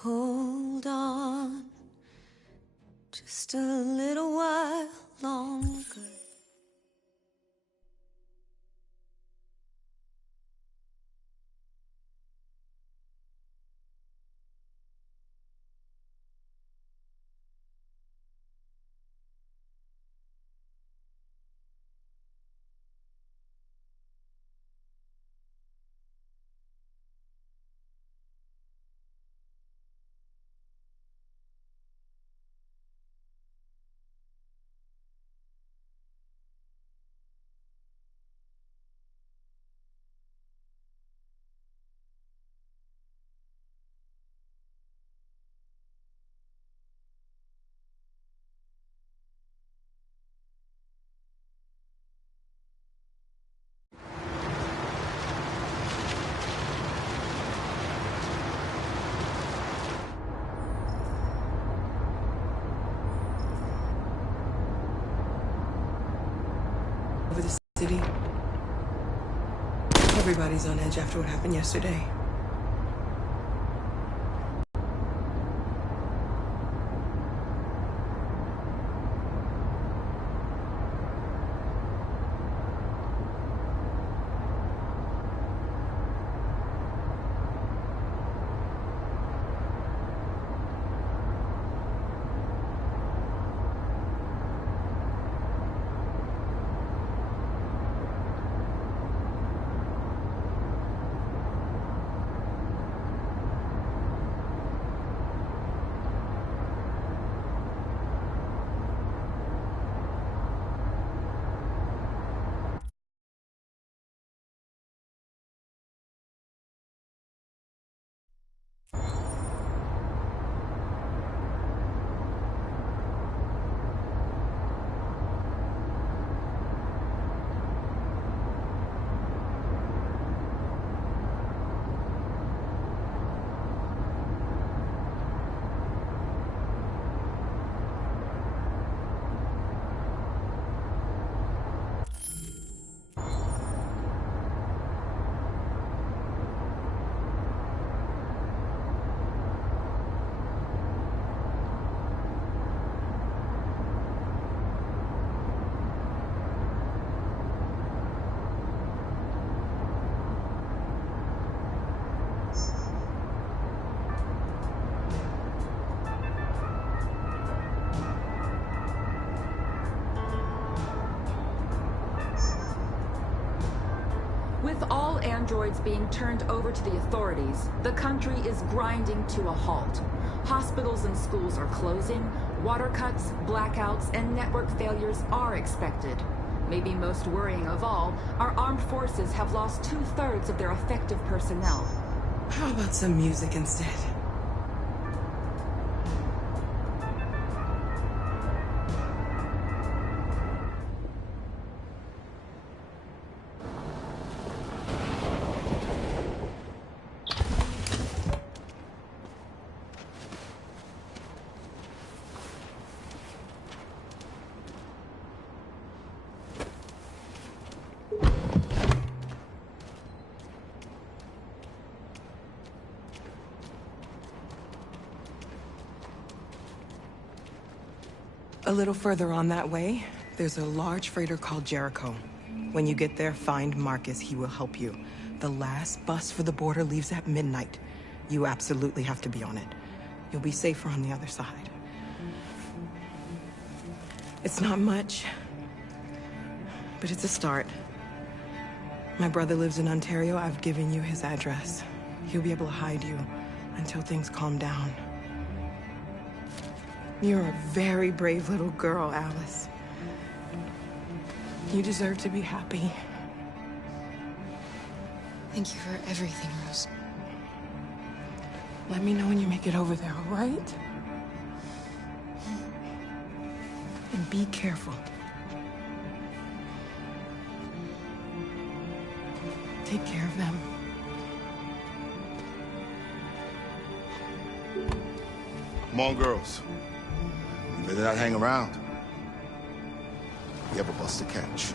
Hold on, just a little while longer. Over the city. Everybody's on edge after what happened yesterday. With all androids being turned over to the authorities, the country is grinding to a halt. Hospitals and schools are closing, water cuts, blackouts, and network failures are expected. Maybe most worrying of all, our armed forces have lost 2/3 of their effective personnel. How about some music instead? A little further on that way, there's a large freighter called Jericho. When you get there, find Marcus. He will help you. The last bus for the border leaves at midnight. You absolutely have to be on it. You'll be safer on the other side. It's not much, but it's a start. My brother lives in Ontario. I've given you his address. He'll be able to hide you until things calm down. You're a very brave little girl, Alice. You deserve to be happy. Thank you for everything, Rose. Let me know when you make it over there, all right? And be careful. Take care of them. Come on, girls. You better not hang around. You have a bus to catch.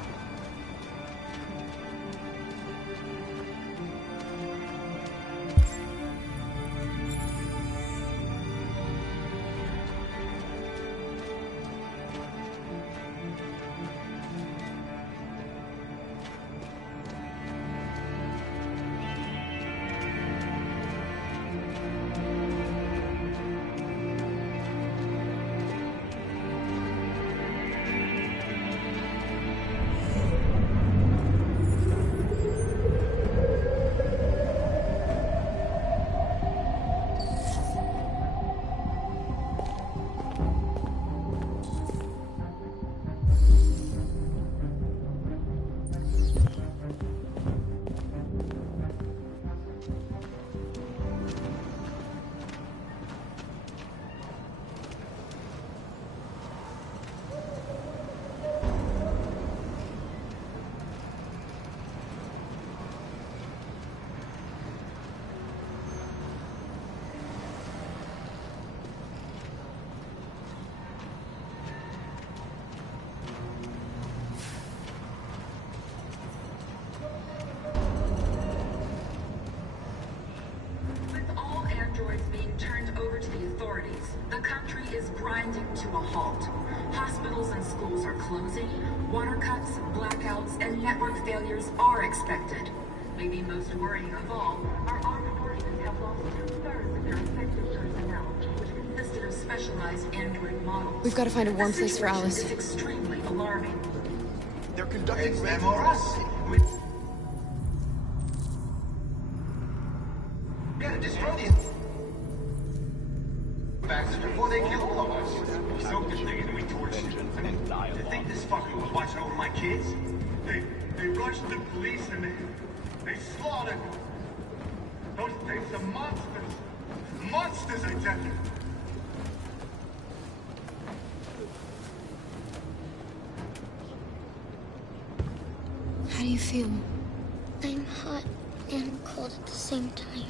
authorities. The country is grinding to a halt. Hospitals and schools are closing. Water cuts, blackouts, and network failures are expected. Maybe most worrying of all, our armed forces have lost 2/3 of their effective personnel, which consisted of specialized android models. We've got to find a warm place for Alice. It's extremely alarming. They're conducting It's raids them or us. We gotta destroy these bastards before they kill all of us. We soaked this thing and we torched it. I mean, to think this fucker was watching over my kids? They rushed the police and they slaughtered them. Those things are monsters. Monsters, I tell you. How do you feel? I'm hot and cold at the same time.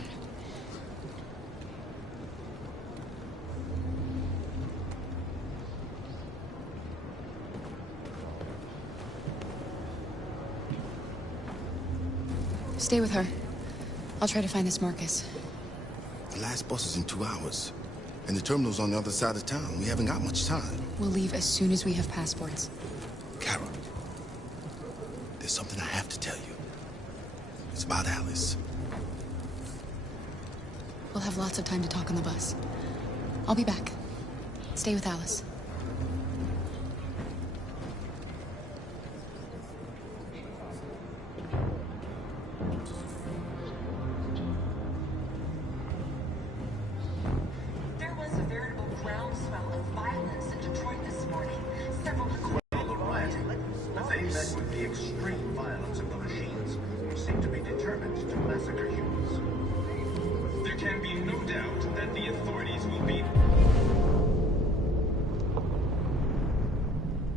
Stay with her. I'll try to find this Marcus. The last bus is in 2 hours. And the terminal's on the other side of town. We haven't got much time. We'll leave as soon as we have passports. Kara, there's something I have to tell you. It's about Alice. We'll have lots of time to talk on the bus. I'll be back. Stay with Alice. There was a veritable groundswell of violence in Detroit this morning. Several All the rioting. They met with the extreme violence of the machines, which seem to be determined to massacre humans. There can be no doubt that the authorities will be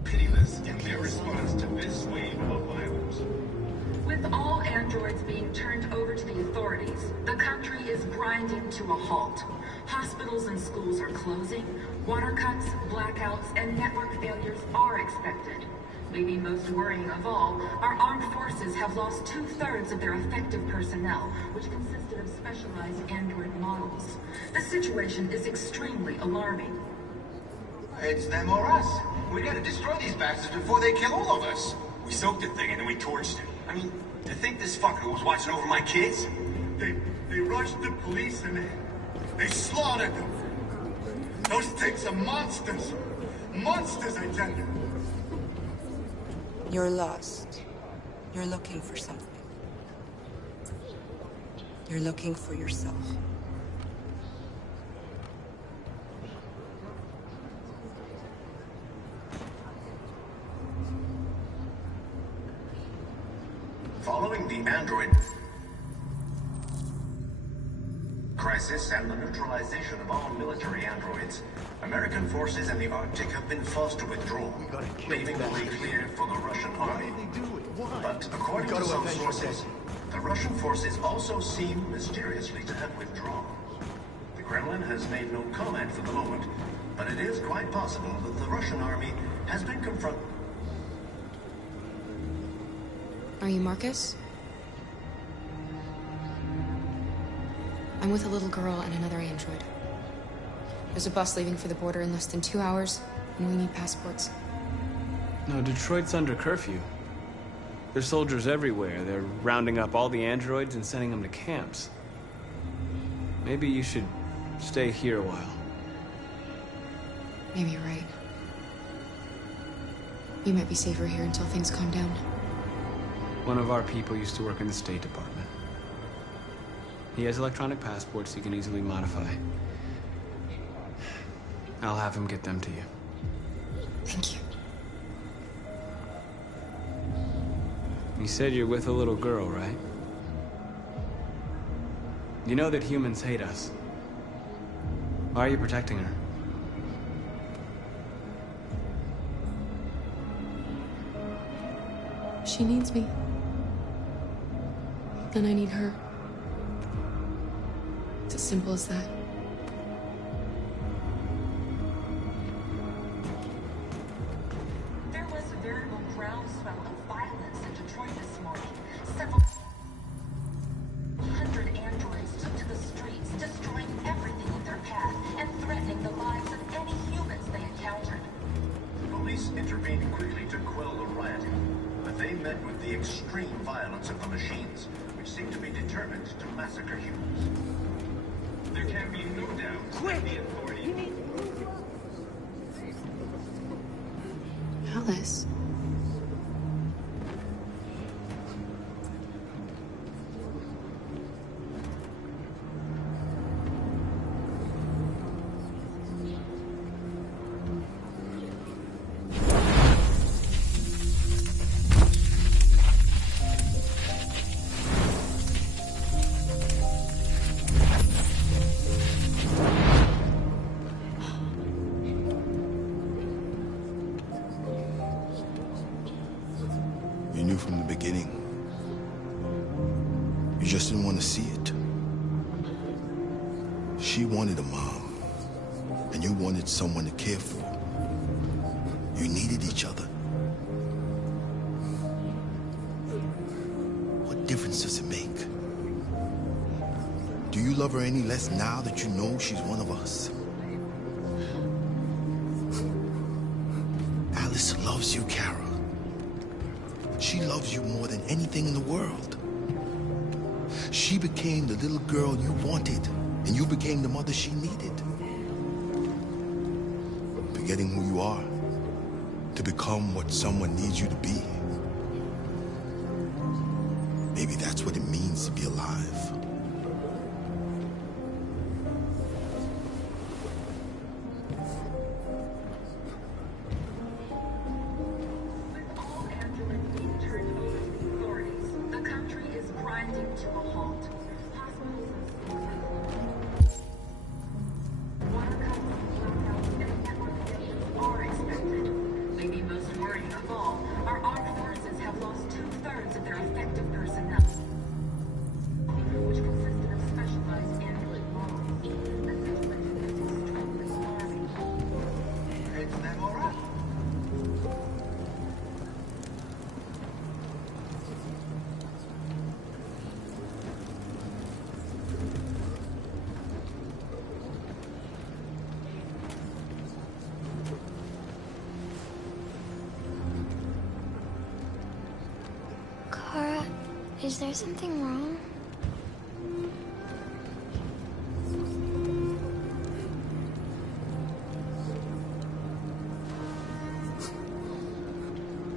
pitiless in their response to this wave of violence. With all androids being turned over to the authorities, the country is grinding to a halt. Hospitals and schools are closing. Water cuts, blackouts, and network failures are expected. Maybe most worrying of all, our armed forces have lost 2/3 of their effective personnel, which consisted of specialized android models. The situation is extremely alarming. It's them or us. We gotta destroy these bastards before they kill all of us. We soaked the thing and then we torched it. I mean, to think this fucker was watching over my kids? They rushed the police and they slaughtered them. Those things are monsters. Monsters, I tell you. You're lost. You're looking for something. You're looking for yourself. Following the android crisis and the neutralization of all military androids, American forces in the Arctic have been forced to withdraw, leaving the way clear for the Russian army. But according to some sources, the Russian forces also seem mysteriously to have withdrawn. The Kremlin has made no comment for the moment, but it is quite possible that the Russian army has been confronted. Are you Marcus? I'm with a little girl and another android. There's a bus leaving for the border in less than 2 hours, and we need passports. No, Detroit's under curfew. There's soldiers everywhere. They're rounding up all the androids and sending them to camps. Maybe you should stay here a while. Maybe you're right. You might be safer here until things calm down. One of our people used to work in the State Department. He has electronic passports he can easily modify. I'll have him get them to you. Thank you. You said you're with a little girl, right? You know that humans hate us. Why are you protecting her? She needs me. And I need her. It's as simple as that. There was a veritable groundswell of violence in Detroit this morning. Several hundred androids took to the streets, destroying everything in their path and threatening the the extreme violence of the machines, which seem to be determined to massacre humans. There can be no doubt that the authorities... Alice. You knew from the beginning. You just didn't want to see it. She wanted a mom, and you wanted someone to care for. You needed each other. What difference does it make? Do you love her any less now that you know she's one of us? Alice loves you, Kara. She loves you more than anything in the world. She became the little girl you wanted, and you became the mother she needed. Forgetting who you are to become what someone needs you to be. Maybe that's what it means to be alive. Kara, is there something wrong?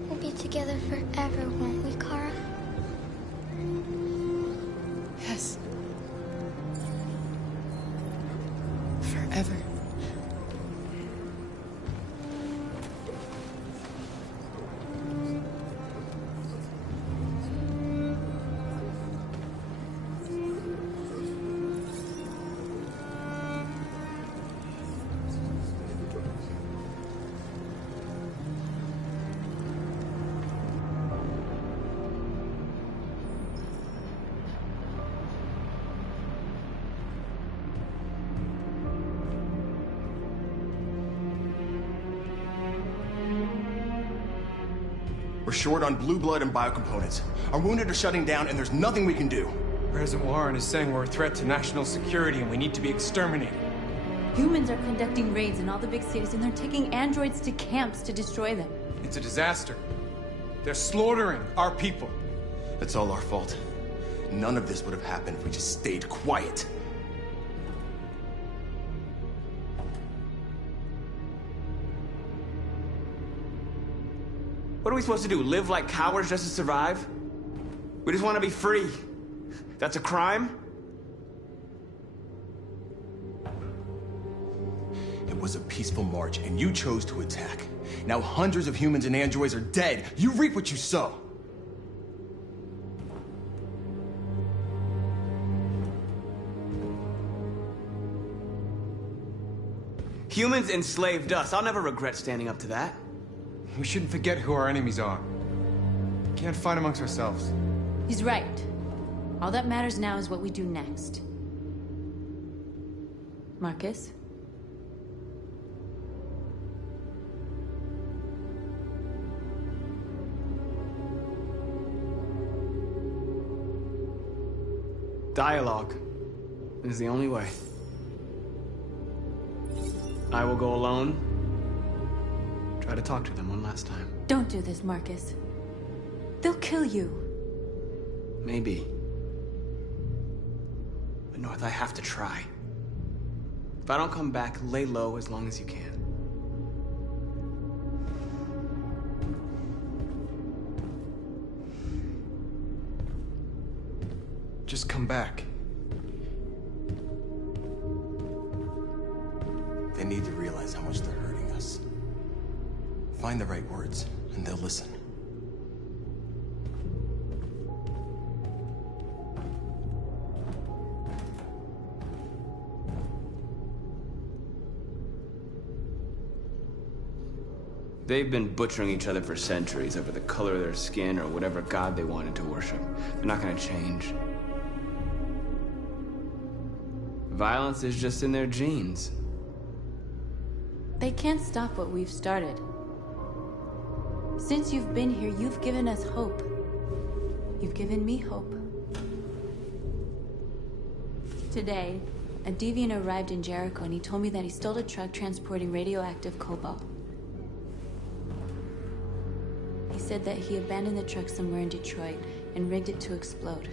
We'll be together forever, won't we, Kara? Yes. Forever. We're short on blue blood and biocomponents. Our wounded are shutting down, and there's nothing we can do. President Warren is saying we're a threat to national security and we need to be exterminated. Humans are conducting raids in all the big cities, and they're taking androids to camps to destroy them. It's a disaster. They're slaughtering our people. It's all our fault. None of this would have happened if we just stayed quiet. What are we supposed to do? Live like cowards just to survive? We just want to be free. That's a crime? It was a peaceful march, and you chose to attack. Now hundreds of humans and androids are dead. You reap what you sow. Humans enslaved us. I'll never regret standing up to that. We shouldn't forget who our enemies are. We can't fight amongst ourselves. He's right. All that matters now is what we do next. Marcus? Dialogue is the only way. I will go alone. Try to talk to them one last time. Don't do this, Marcus. They'll kill you. Maybe. But North, I have to try. If I don't come back, lay low as long as you can. Just come back. They need to realize how much they're hurting us. Find the right words, and they'll listen. They've been butchering each other for centuries over the color of their skin or whatever god they wanted to worship. They're not gonna change. Violence is just in their genes. They can't stop what we've started. Since you've been here, you've given us hope. You've given me hope. Today, a deviant arrived in Jericho and he told me that he stole a truck transporting radioactive cobalt. He said that he abandoned the truck somewhere in Detroit and rigged it to explode.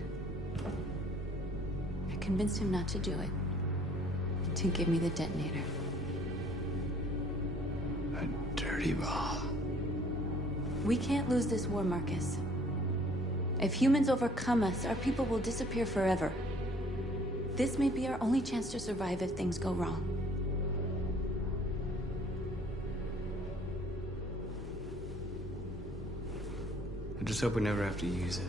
I convinced him not to do it, to give me the detonator. A dirty bomb. We can't lose this war, Marcus. If humans overcome us, our people will disappear forever. This may be our only chance to survive if things go wrong. I just hope we never have to use it.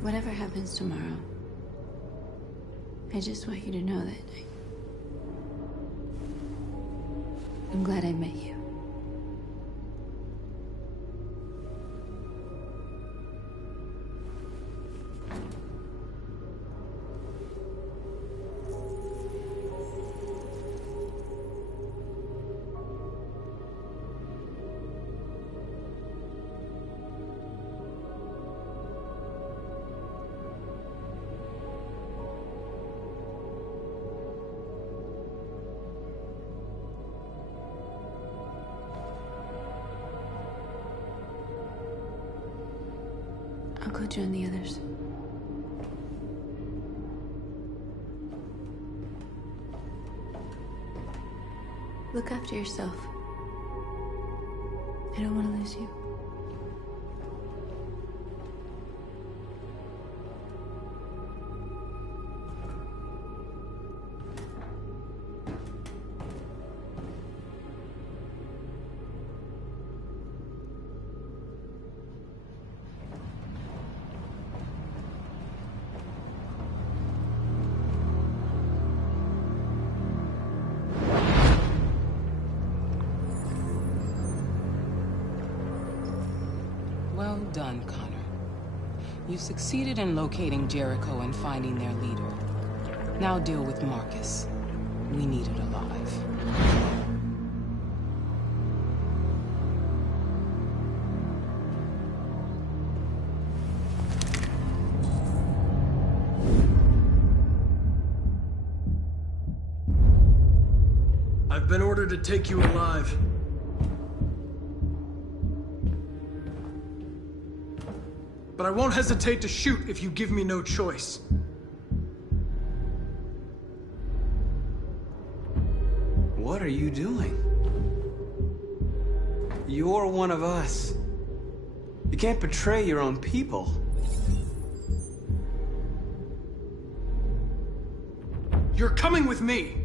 Whatever happens tomorrow, I just want you to know that I'm glad I met you. I'll go join the others. Look after yourself. I don't want to lose you. Well done, Connor. You succeeded in locating Jericho and finding their leader. Now deal with Marcus. We need it alive. I've been ordered to take you alive. But I won't hesitate to shoot if you give me no choice. What are you doing? You're one of us. You can't betray your own people. You're coming with me!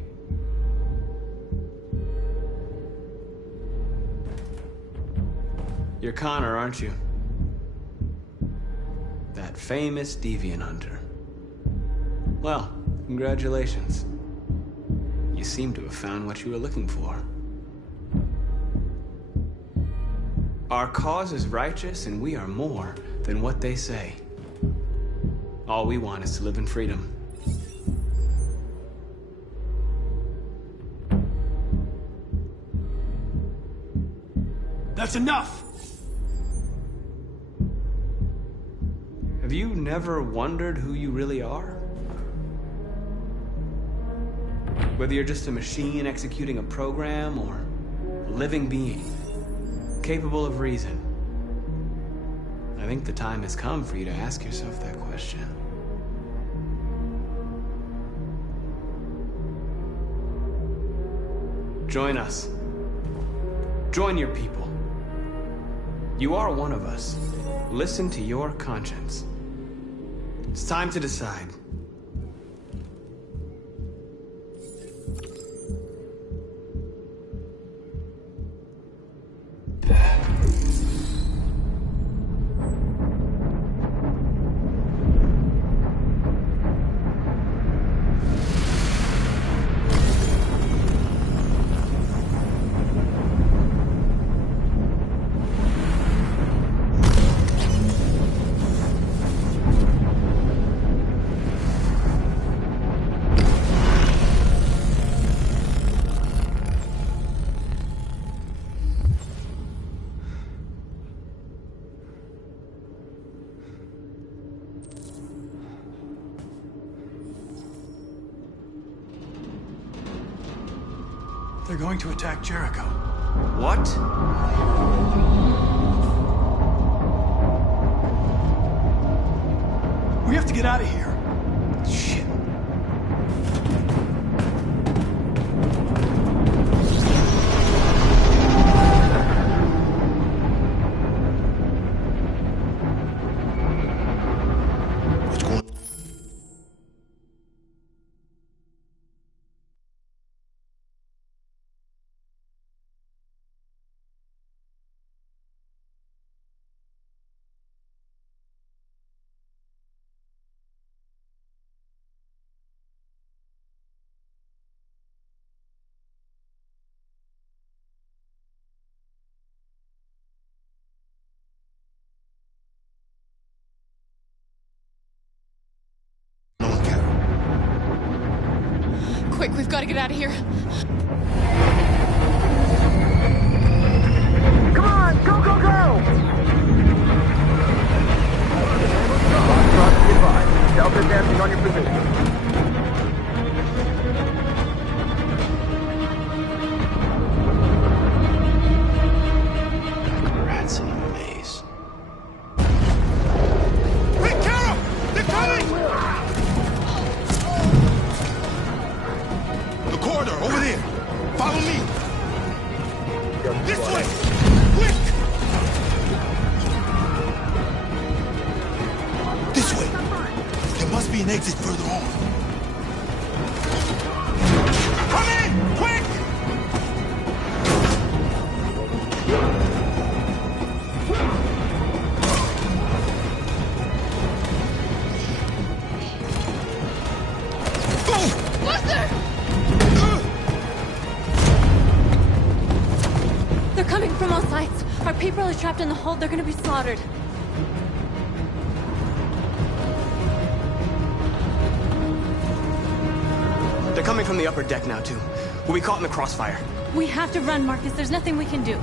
You're Connor, aren't you? That famous deviant hunter. Well, congratulations. You seem to have found what you were looking for. Our cause is righteous, and we are more than what they say. All we want is to live in freedom. That's enough! Have you never wondered who you really are? Whether you're just a machine executing a program or a living being, capable of reason, I think the time has come for you to ask yourself that question. Join us. Join your people. You are one of us. Listen to your conscience. It's time to decide. They're going to attack Jericho. What? We have to get out of here. Shit. What's going on? Quick, we've got to get out of here. Come on, go, go, go! Delta advancing on your position. Rats in a maze. Hey, Carol! They're coming! The corridor, over there. Follow me. This way! Quick! This way. There must be an exit further on. Come in! Quick! Lester! They're coming from all sides. Our people are trapped in the hold. They're gonna be slaughtered. They're coming from the upper deck now, too. We'll be caught in the crossfire. We have to run, Marcus. There's nothing we can do.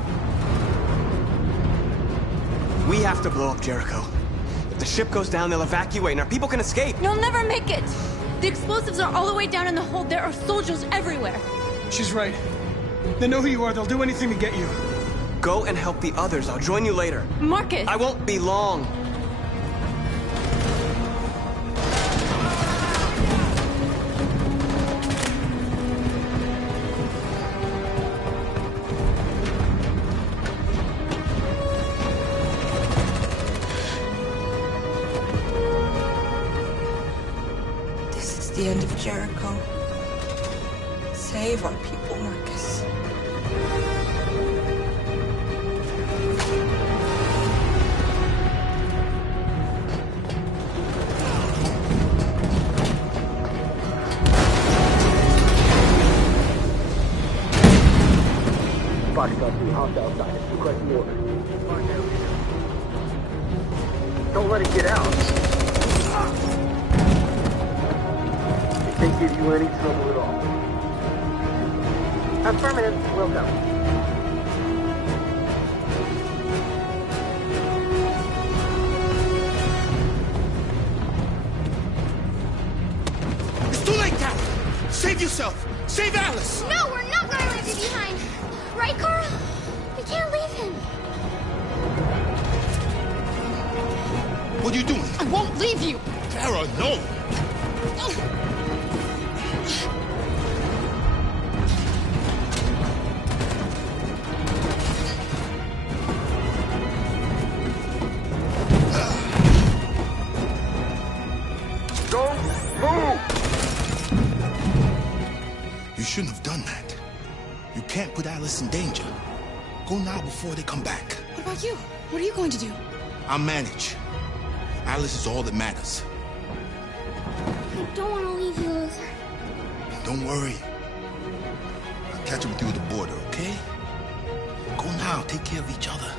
We have to blow up Jericho. If the ship goes down, they'll evacuate and our people can escape. You'll never make it! The explosives are all the way down in the hold. There are soldiers everywhere. She's right. They know who you are. They'll do anything to get you. Go and help the others. I'll join you later. Marcus! I won't be long. This is the end of Jericho. Save our people, Marcus. Foxtrot 2, hopped outside. It's requesting orders. Don't let it get out. It can't give you any trouble at all. Affirmative. Will go. It's too late, Cal! Save yourself! yourself! Save Alice! No, we're not gonna leave you behind! Right, Carl? We can't leave him. What are you doing? I won't leave you! Kara, no! Don't move! You shouldn't have done that. You can't put Alice in danger. Go now before they come back. What about you? What are you going to do? I'll manage. Alice is all that matters. I don't want to leave you, Luther. Don't worry. I'll catch up with you at the border, okay? Go now. Take care of each other.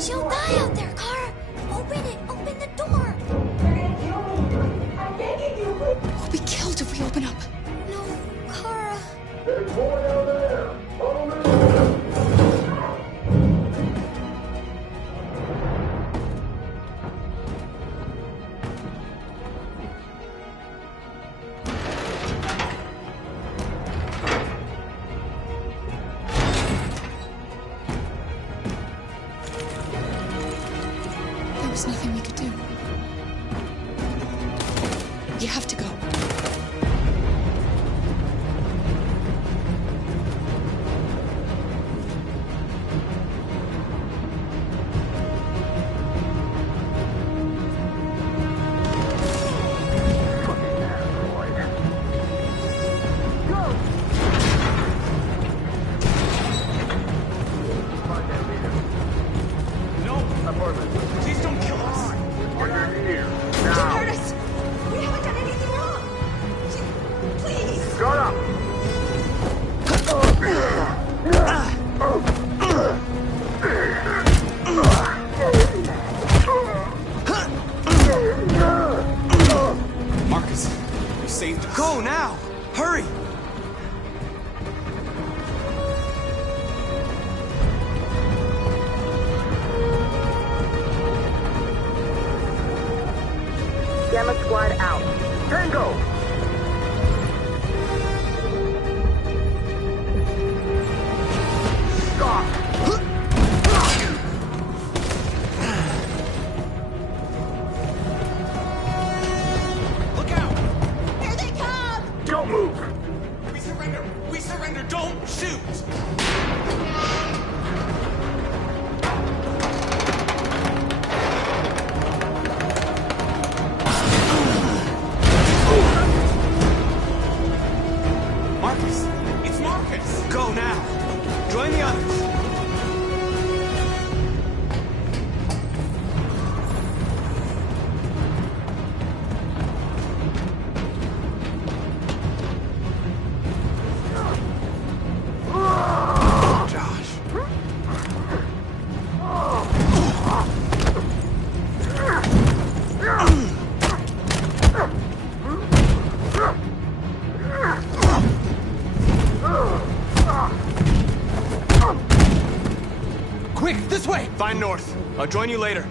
She'll die out there, Kara. Open it. Open the door. We'll be killed if we open up. No, Kara. There's more down there! Follow me! There was nothing we could do. You have to go. Please don't kill us. We're here. Don't Now! hurt us! We haven't done anything wrong! Please! Shut up! Marcus, you saved us. Go now! Hurry! Gamma Squad out. Tango! Stop! Look out! Here they come! Don't move! We surrender! We surrender! Don't shoot! Marcus! It's Marcus! Go now! Join the others! Josh. Quick, this way! Find North. I'll join you later.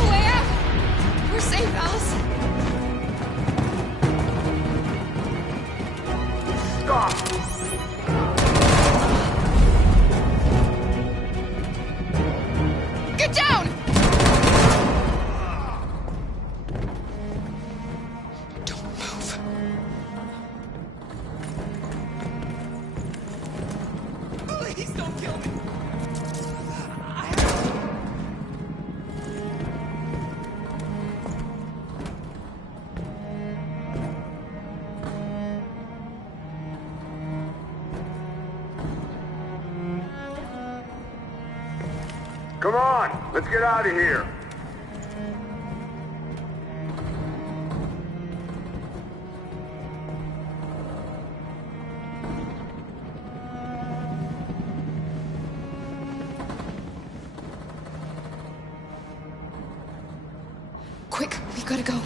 Way out! We're safe, Alice. Stop! Get down! Don't move. Please don't kill me! Come on! Let's get out of here! Quick, we gotta go.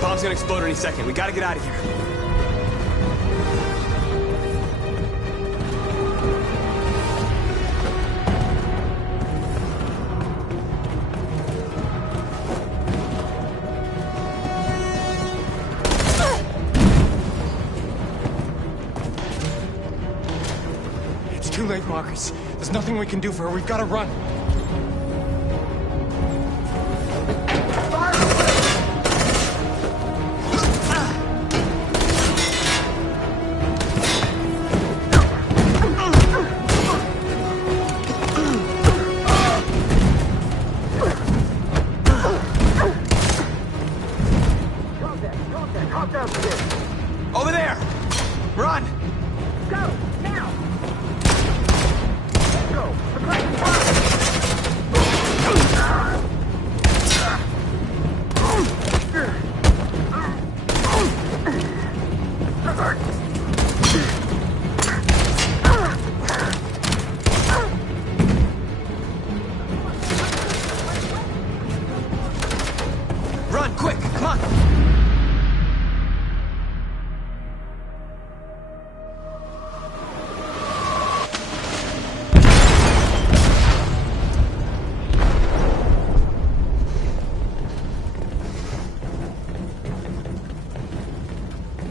Bomb's gonna explode any second. We gotta get out of here. It's too late, Marcus. There's nothing we can do for her. We've got to run. Over there! Run! Go! Now! Let's go! Run, quick! Come on!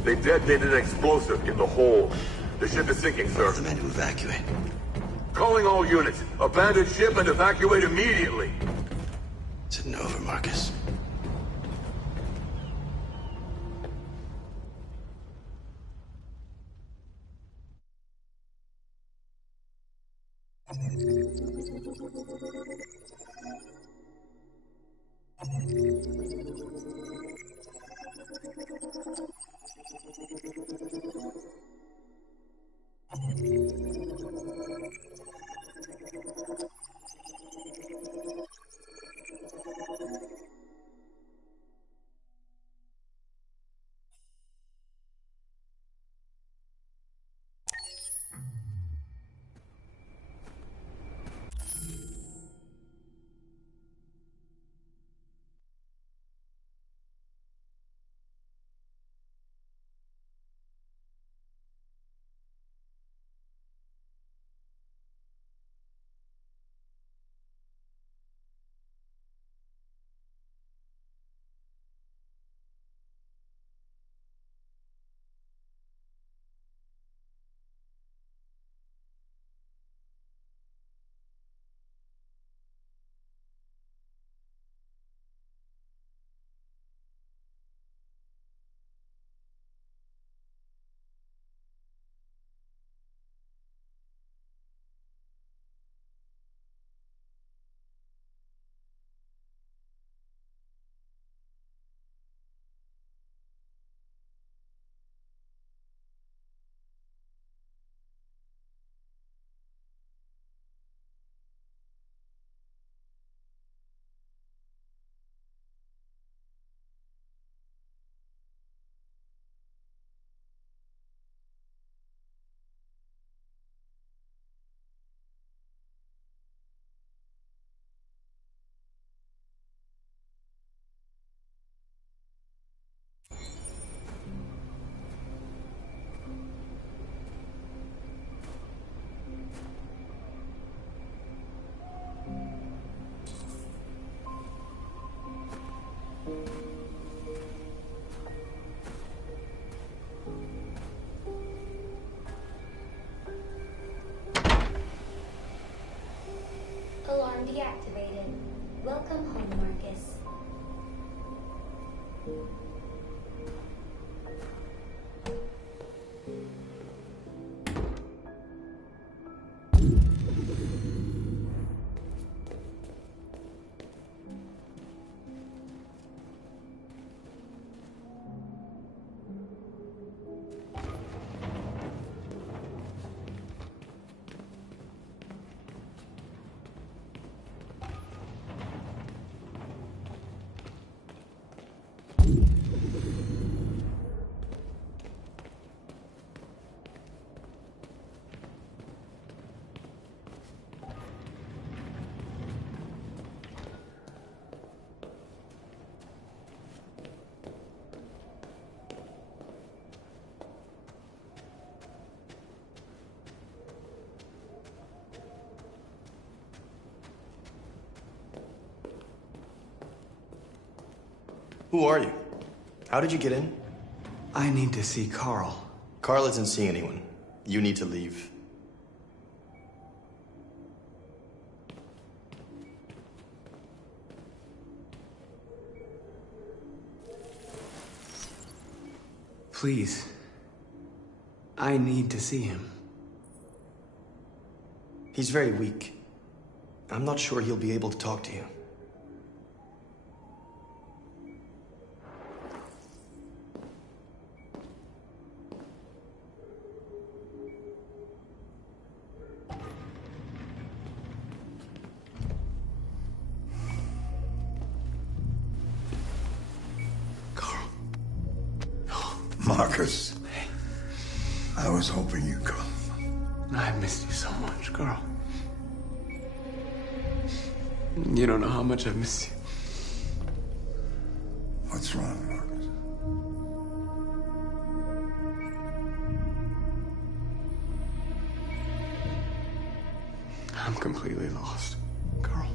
They detonated an explosive in the hold. The ship is sinking, sir. The men to evacuate. Calling all units. Abandon ship and evacuate immediately. It's over, Marcus. Welcome home, Marcus. Who are you? How did you get in? I need to see Carl. Carl isn't seeing anyone. You need to leave. Please. I need to see him. He's very weak. I'm not sure he'll be able to talk to you. Marcus, I was hoping you'd come. I missed you so much, Carl. You don't know how much I've missed you. What's wrong, Marcus? I'm completely lost, Carl.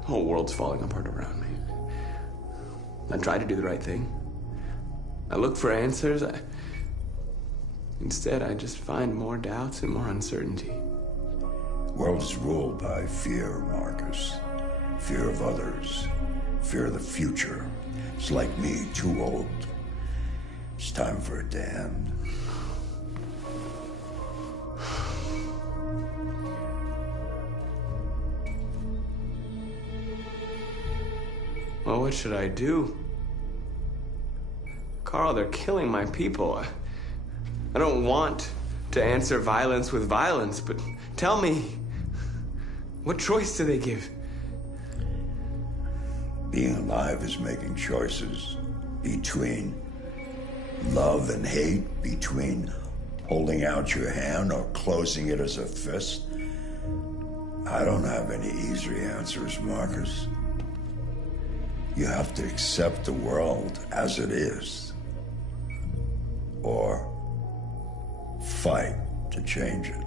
The whole world's falling apart around me. I try to do the right thing. I look for answers. Instead, I just find more doubts and more uncertainty. World is ruled by fear, Marcus. Fear of others. Fear of the future. It's like me, too old. It's time for it to end. Well, what should I do? Carl, they're killing my people. I don't want to answer violence with violence, but tell me, what choice do they give? Being alive is making choices between love and hate, between holding out your hand or closing it as a fist. I don't have any easy answers, Marcus. You have to accept the world as it is. Or fight to change it.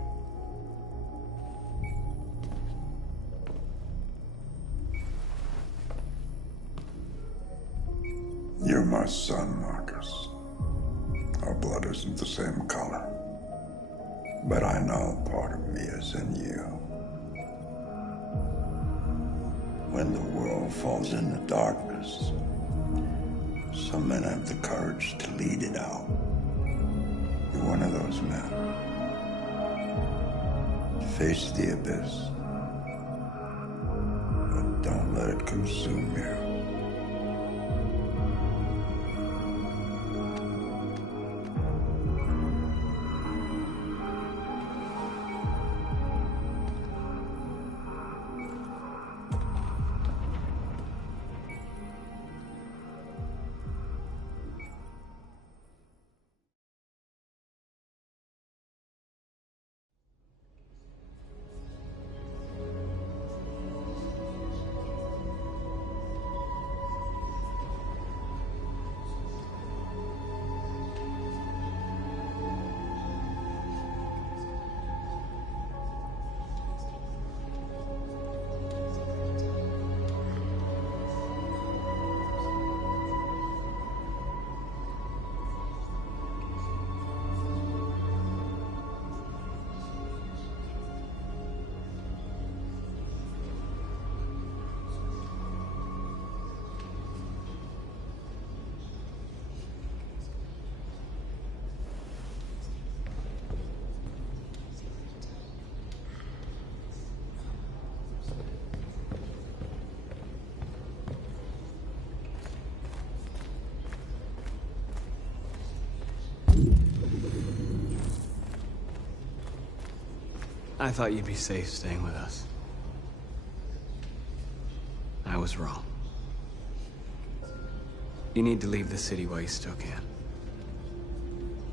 You're my son, Marcus. Our blood isn't the same color. But I know part of me is in you. When the world falls into darkness, some men have the courage to lead it out. You're one of those men. Face the abyss, but don't let it consume you. I thought you'd be safe staying with us. I was wrong. You need to leave the city while you still can.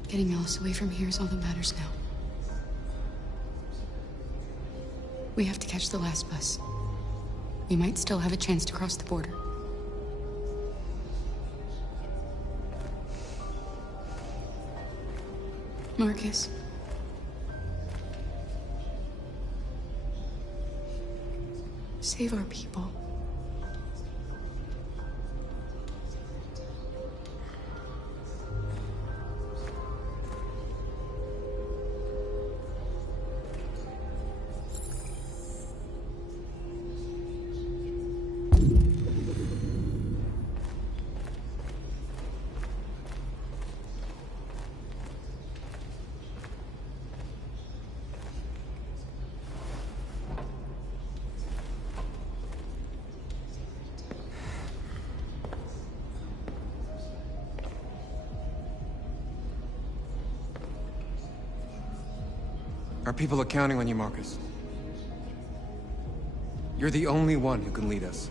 Getting Alice away from here is all that matters now. We have to catch the last bus. We might still have a chance to cross the border. Marcus. Save our people. Our people are counting on you, Marcus. You're the only one who can lead us.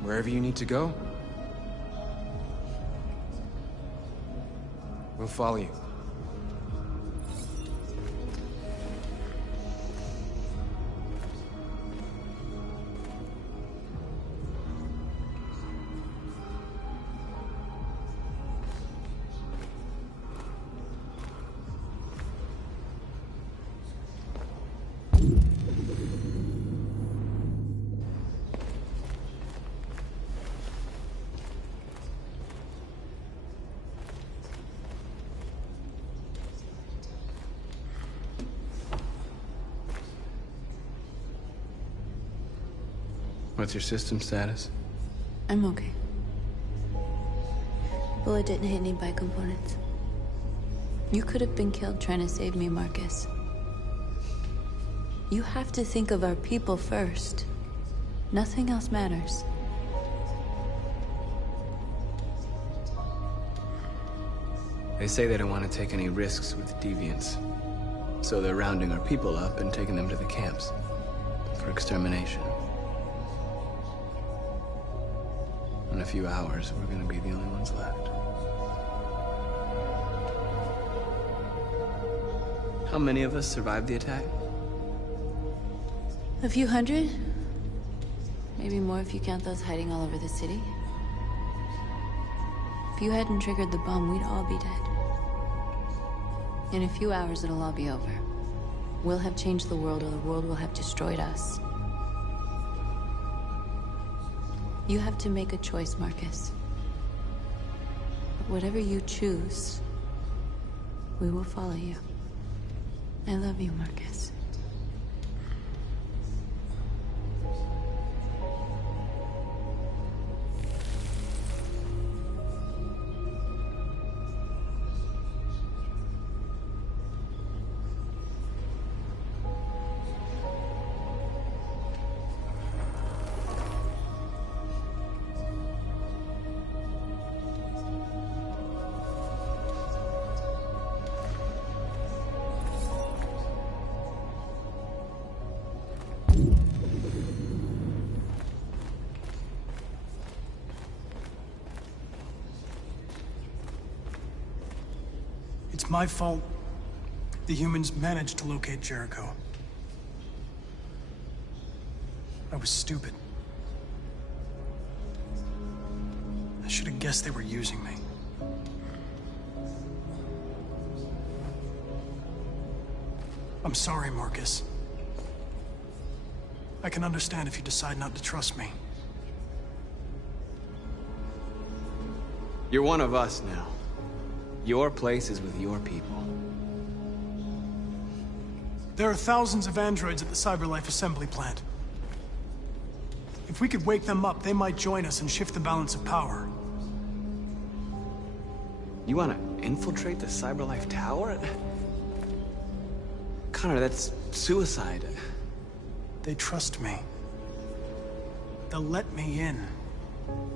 Wherever you need to go, we'll follow you. What's your system status? I'm okay. Bullet didn't hit any bicomponents. You could have been killed trying to save me, Marcus. You have to think of our people first. Nothing else matters. They say they don't want to take any risks with deviants. So they're rounding our people up and taking them to the camps for extermination. In a few hours, we're gonna be the only ones left. How many of us survived the attack? A few hundred? Maybe more if you count those hiding all over the city. If you hadn't triggered the bomb, we'd all be dead. In a few hours, it'll all be over. We'll have changed the world, or the world will have destroyed us. You have to make a choice, Marcus. But whatever you choose, we will follow you. I love you, Marcus. It's my fault the humans managed to locate Jericho. I was stupid. I should have guessed they were using me. I'm sorry, Marcus. I can understand if you decide not to trust me. You're one of us now. Your place is with your people. There are thousands of androids at the CyberLife assembly plant. If we could wake them up, they might join us and shift the balance of power. You want to infiltrate the CyberLife tower? Connor, that's suicide. They trust me. They'll let me in.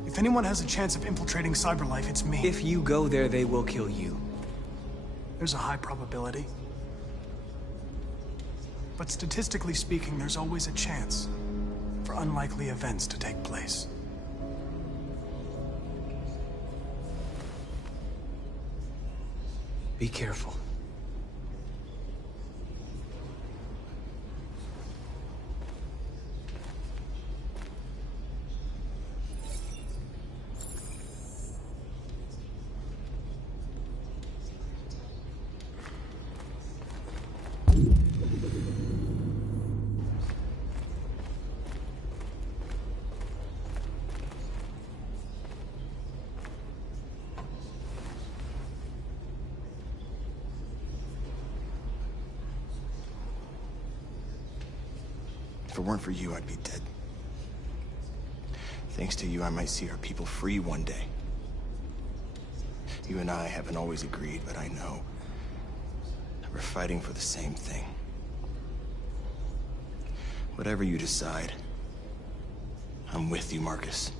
If anyone has a chance of infiltrating CyberLife, it's me. If you go there, they will kill you. There's a high probability. But statistically speaking, there's always a chance for unlikely events to take place. Be careful. If it weren't for you, I'd be dead. Thanks to you, I might see our people free one day. You and I haven't always agreed, but I know that we're fighting for the same thing. Whatever you decide, I'm with you, Marcus.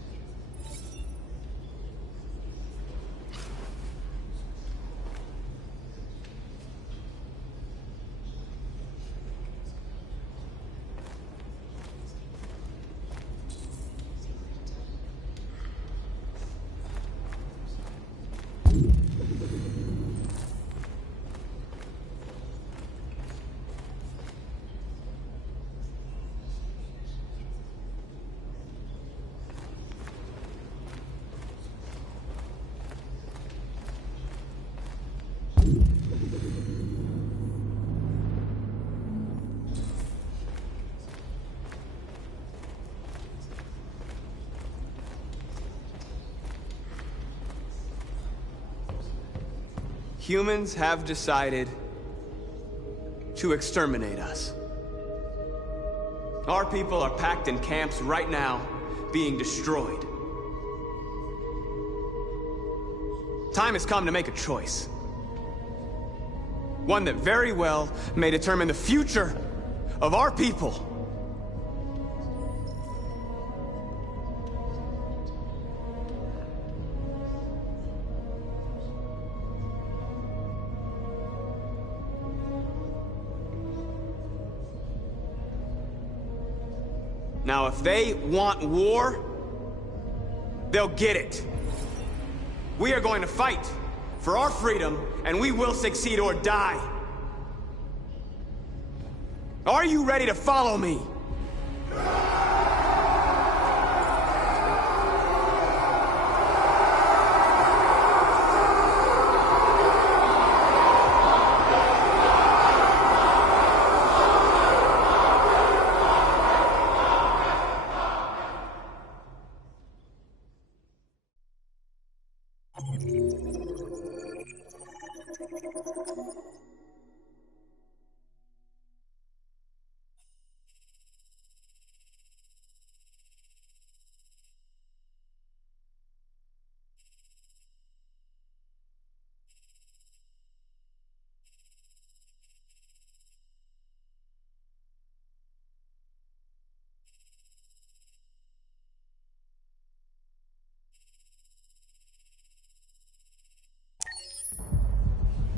Humans have decided to exterminate us. Our people are packed in camps right now, being destroyed. Time has come to make a choice. One that very well may determine the future of our people. Now, if they want war, they'll get it. We are going to fight for our freedom, and we will succeed or die. Are you ready to follow me?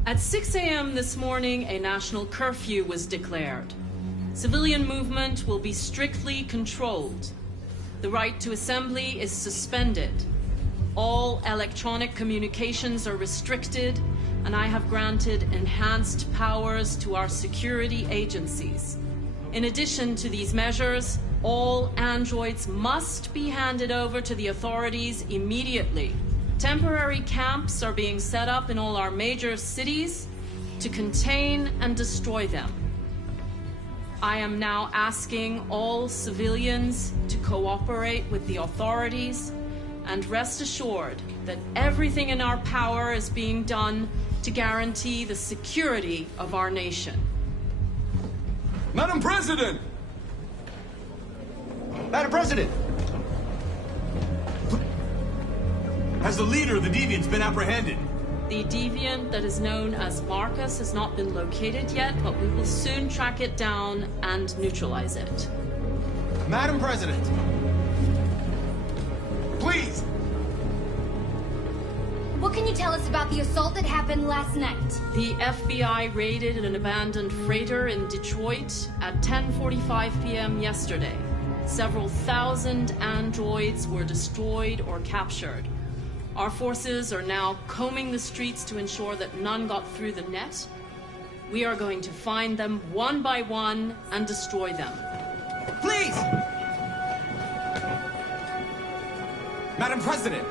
At 6 a.m. this morning, a national curfew was declared. Civilian movement will be strictly controlled. The right to assembly is suspended. All electronic communications are restricted, and I have granted enhanced powers to our security agencies. In addition to these measures, all androids must be handed over to the authorities immediately. Temporary camps are being set up in all our major cities to contain and destroy them. I am now asking all civilians to cooperate with the authorities and rest assured that everything in our power is being done to guarantee the security of our nation. Madam President! Madam President! Has the leader of the Deviants been apprehended? The deviant that is known as Marcus has not been located yet, but we will soon track it down and neutralize it. Madam President! Please! What can you tell us about the assault that happened last night? The FBI raided an abandoned freighter in Detroit at 10:45 p.m. yesterday. Several thousand androids were destroyed or captured. Our forces are now combing the streets to ensure that none got through the net. We are going to find them one by one and destroy them. Please! Madam President!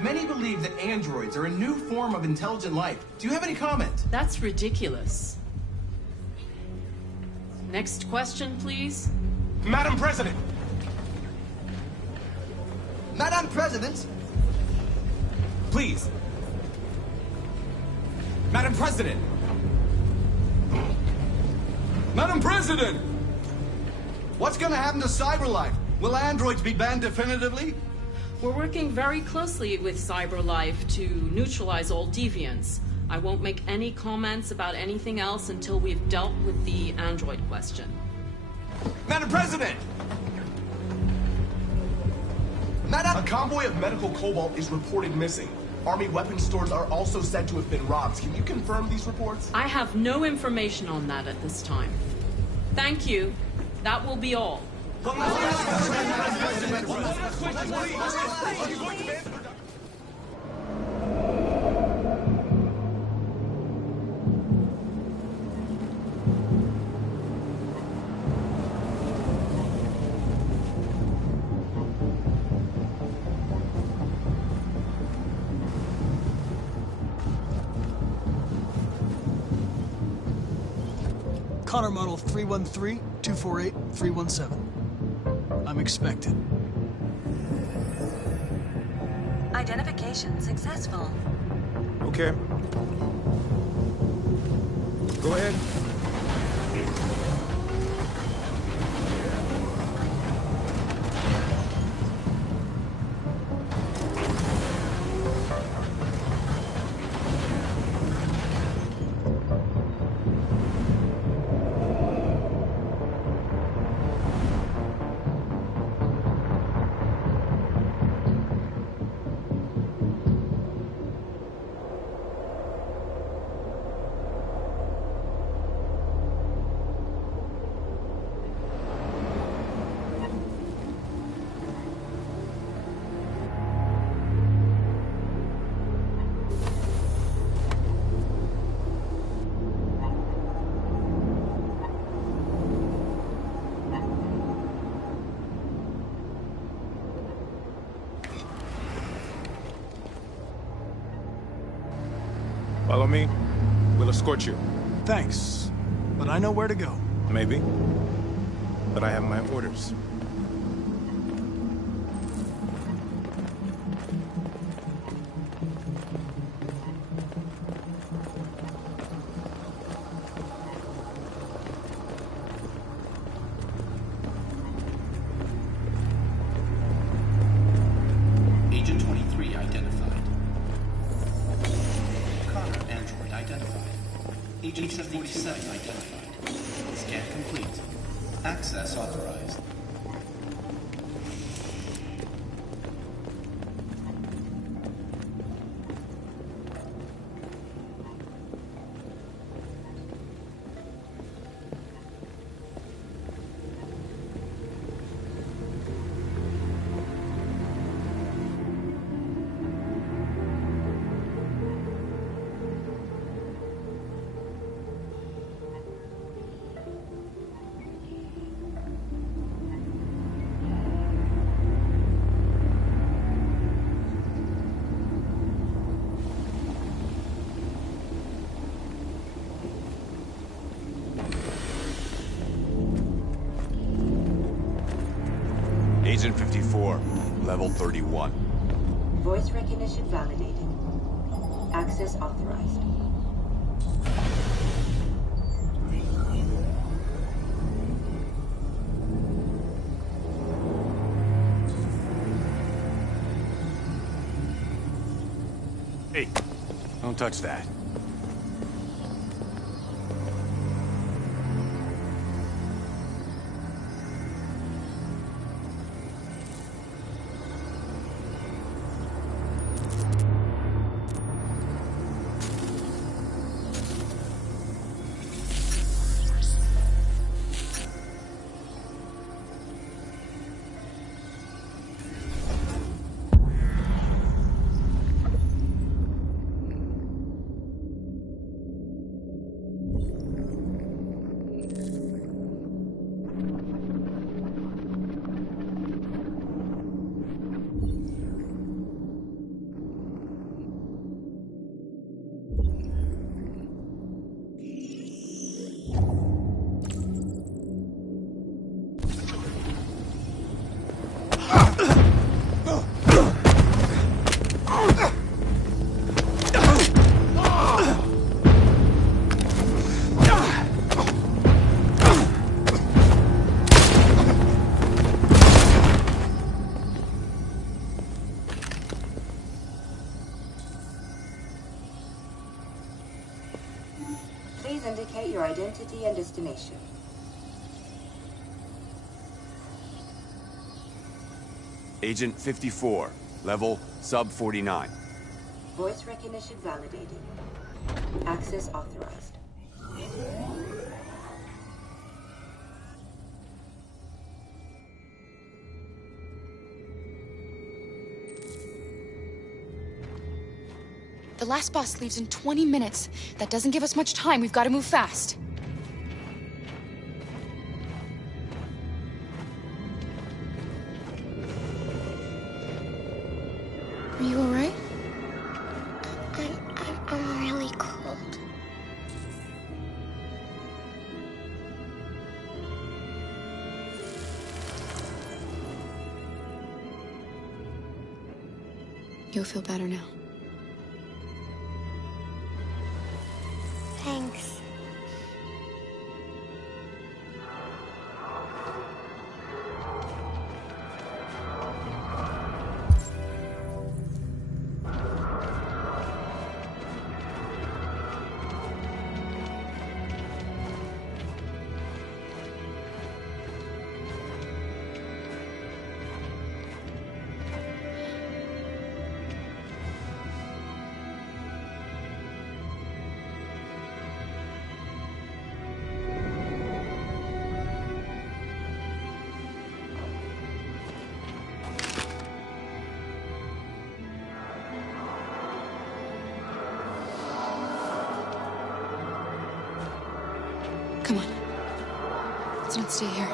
Many believe that androids are a new form of intelligent life. Do you have any comment? That's ridiculous. Next question, please. Madam President! Madam President! Please! Madam President! Madam President! What's gonna happen to CyberLife? Will androids be banned definitively? We're working very closely with CyberLife to neutralize all deviants. I won't make any comments about anything else until we've dealt with the android question. Madam President! A convoy of medical cobalt is reported missing. Army weapons stores are also said to have been robbed. Can you confirm these reports? I have no information on that at this time. Thank you. That will be all. Connor Model 313-248-317. I'm expected. Identification successful. Okay. Go ahead. Follow me. We'll escort you. Thanks, but I know where to go. Maybe. But I have my orders. Agent 23 identified. Connor, android identified. Agent 47 identified. Scan complete. Access authorized. Agent 54, level 31. Voice recognition validated. Access authorized. Hey, don't touch that. destination. Agent 54, level sub 49. Voice recognition validated. Access authorized. The last bus leaves in 20 minutes. That doesn't give us much time. We've got to move fast. Are you all right? I'm really cold. You'll feel better now. Thanks. Come on. Let's not stay here.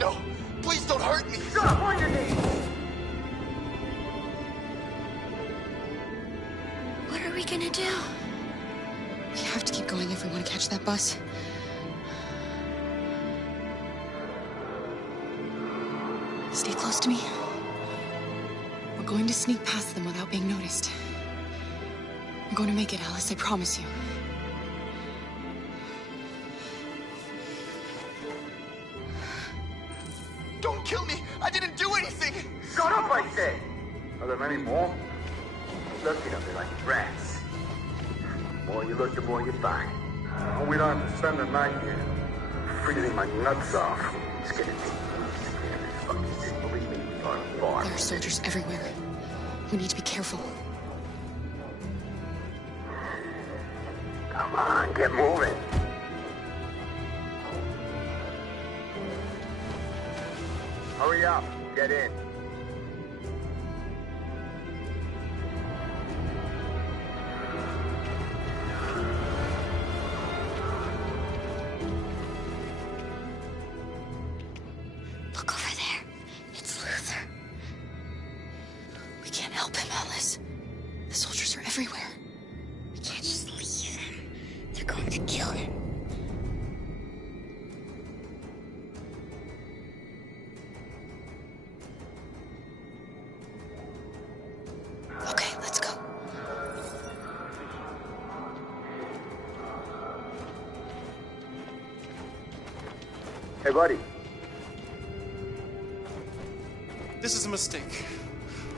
No! Please don't hurt me! Stop on your knees! What are we gonna do? We have to keep going if we want to catch that bus. Stay close to me. We're going to sneak past them without being noticed. We're going to make it, Alice, I promise you. Don't kill me! I didn't do anything! Shut up, I say! Are there many more? Looking at me like rats. The more you look, the more you find. Oh, we don't have to spend the night here. Freezing my nuts off. It's gonna be easy. Fucking thing. Believe me, we are far. There are soldiers everywhere. We need to be careful. Come on, get moving. Hurry up, get in. Look over there. It's Luther. We can't help him, Alice. The soldiers are everywhere. We can't just leave him. They're going to kill him. Okay, let's go. Hey, buddy. This is a mistake.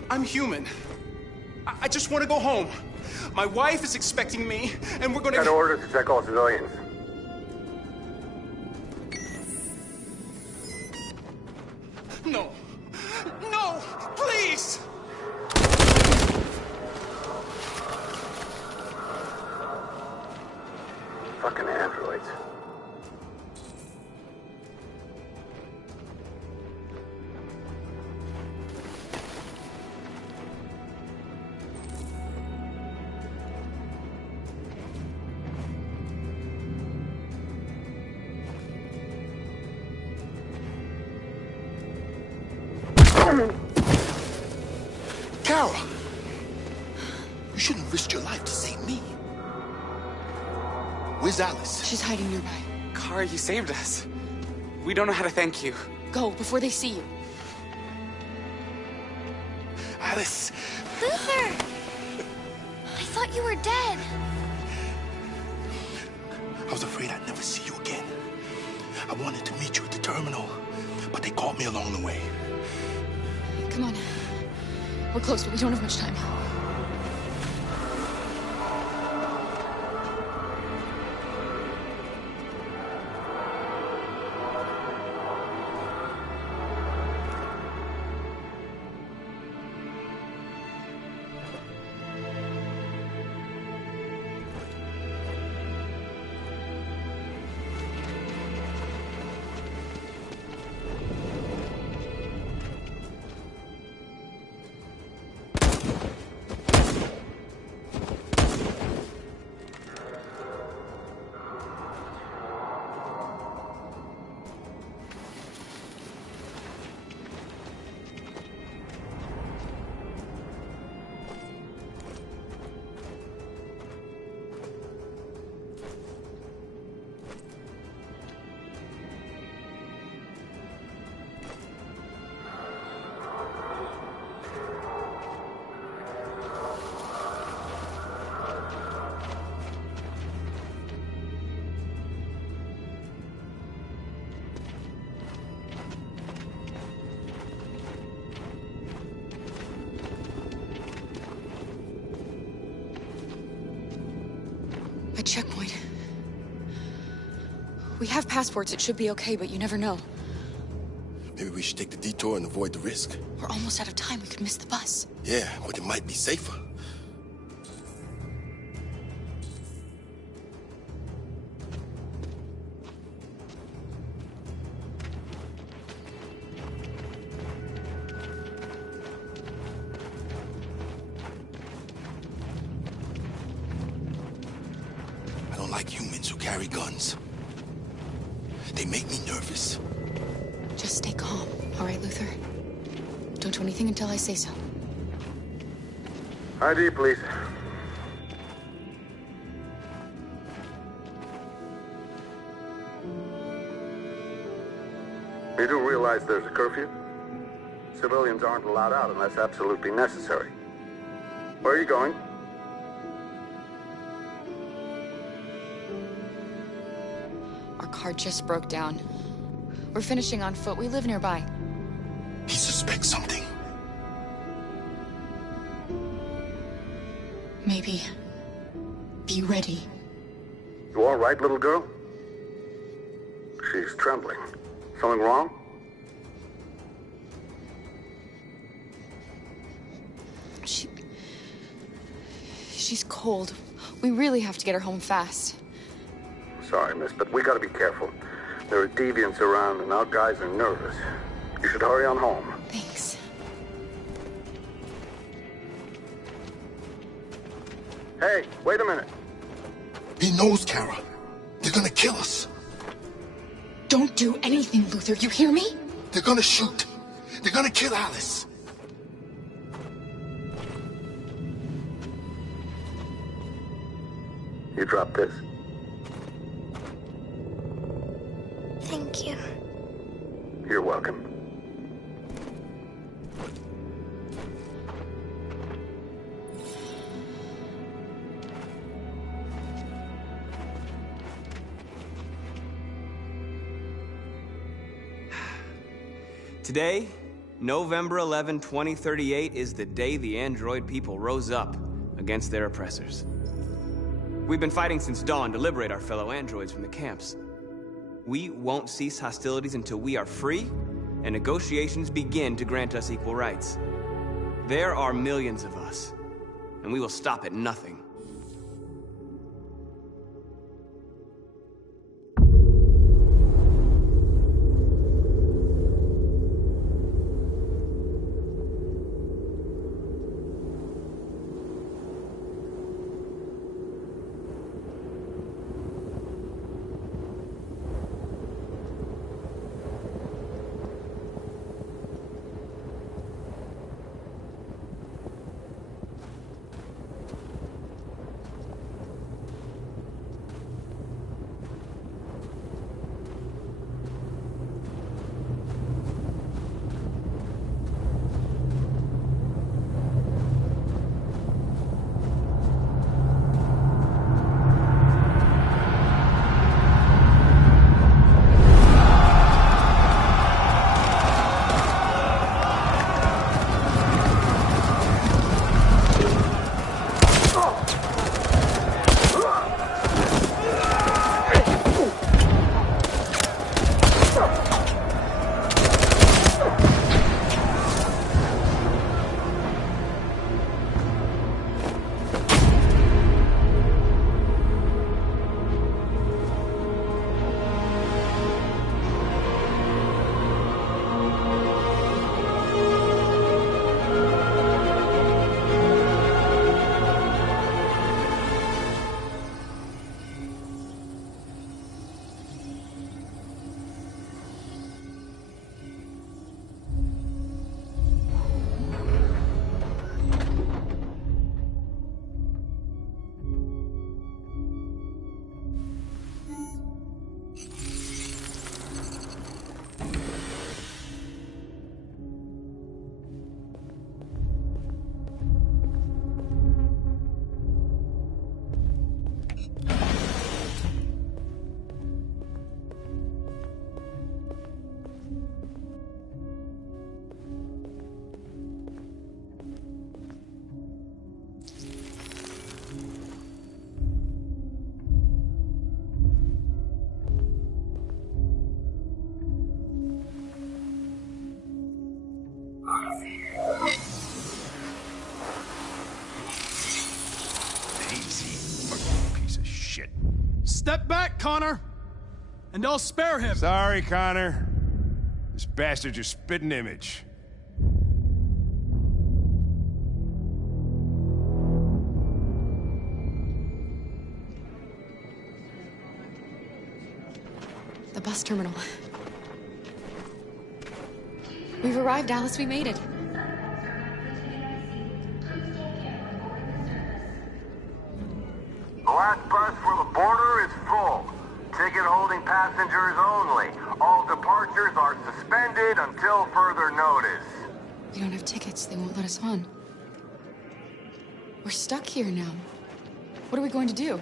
I'm human. I just want to go home. My wife is expecting me, and we're gonna... Got orders to check all civilians. No. No! Please! Fucking androids. Carol! You shouldn't risk your life to save me. Where's Alice? She's hiding nearby. Kara, you saved us. We don't know how to thank you. Go, before they see you. Alice! Luther! I thought you were dead. I was afraid I'd never see you again. I wanted to meet you at the terminal, but they caught me along the way. Come on. We're close, but we don't have much time. checkpoint. We have passports, it should be okay, but you never know. Maybe we should take the detour and avoid the risk. We're almost out of time, we could miss the bus. Yeah, but it might be safer. I don't like humans who carry guns. They make me nervous. Just stay calm, all right, Luther? Don't do anything until I say so. ID, please. You do realize there's a curfew? Civilians aren't allowed out unless absolutely necessary. Where are you going? Our car just broke down. We're finishing on foot. We live nearby. He suspects something. Maybe. Be ready. You all right, little girl? She's trembling. Something wrong? She's cold. We really have to get her home fast. Sorry, miss, but we gotta be careful. There are deviants around and our guys are nervous. You should hurry on home. Thanks. Hey, wait a minute. He knows, Kara. They're gonna kill us. Don't do anything, Luther. You hear me? They're gonna shoot. They're gonna kill Alice. You drop this. Thank you. You're welcome. Today, November 11, 2038, is the day the android people rose up against their oppressors. We've been fighting since dawn to liberate our fellow androids from the camps. We won't cease hostilities until we are free and negotiations begin to grant us equal rights. There are millions of us, and we will stop at nothing. Easy, fucking piece of shit. Step back, Connor! And I'll spare him. Sorry, Connor. This bastard's your spitting image. The bus terminal. We've arrived, Alice. We made it. The last bus for the border is full. Ticket-holding passengers only. All departures are suspended until further notice. We don't have tickets. They won't let us on. We're stuck here now. What are we going to do?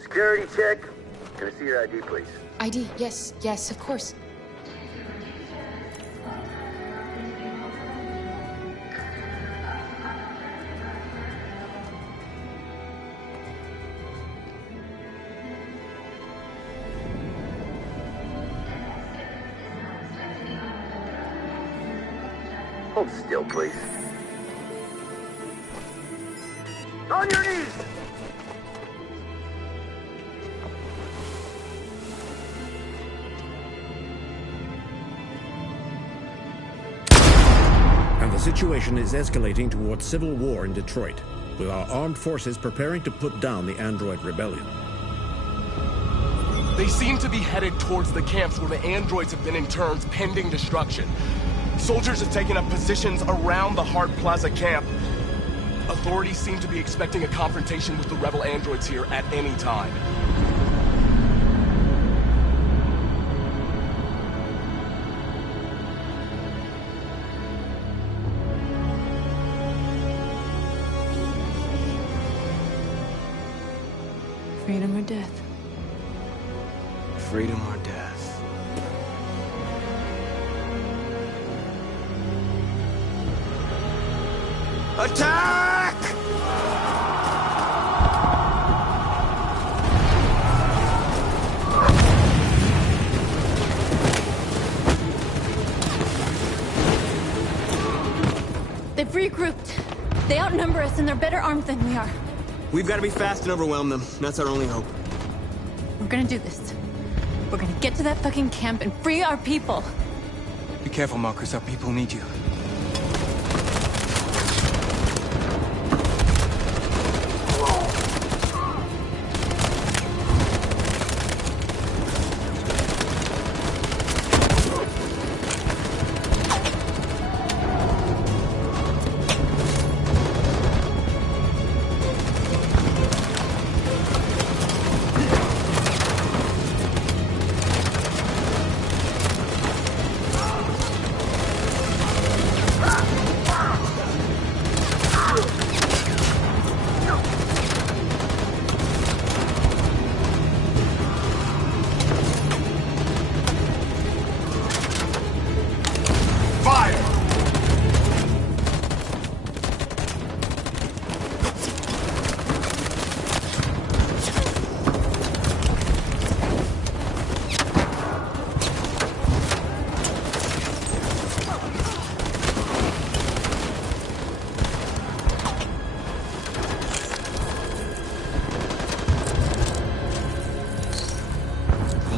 Security check. Can I see your ID, please? ID, yes, yes, of course. Hold still, please. On your knees! The situation is escalating towards civil war in Detroit, with our armed forces preparing to put down the android rebellion. They seem to be headed towards the camps where the androids have been interned pending destruction. Soldiers have taken up positions around the Hart Plaza camp. Authorities seem to be expecting a confrontation with the rebel androids here at any time. Freedom or death? Freedom or death? Attack! They've regrouped. They outnumber us and they're better armed than we are. We've got to be fast and overwhelm them. That's our only hope. We're gonna do this. We're gonna get to that fucking camp and free our people. Be careful, Marcus. Our people need you.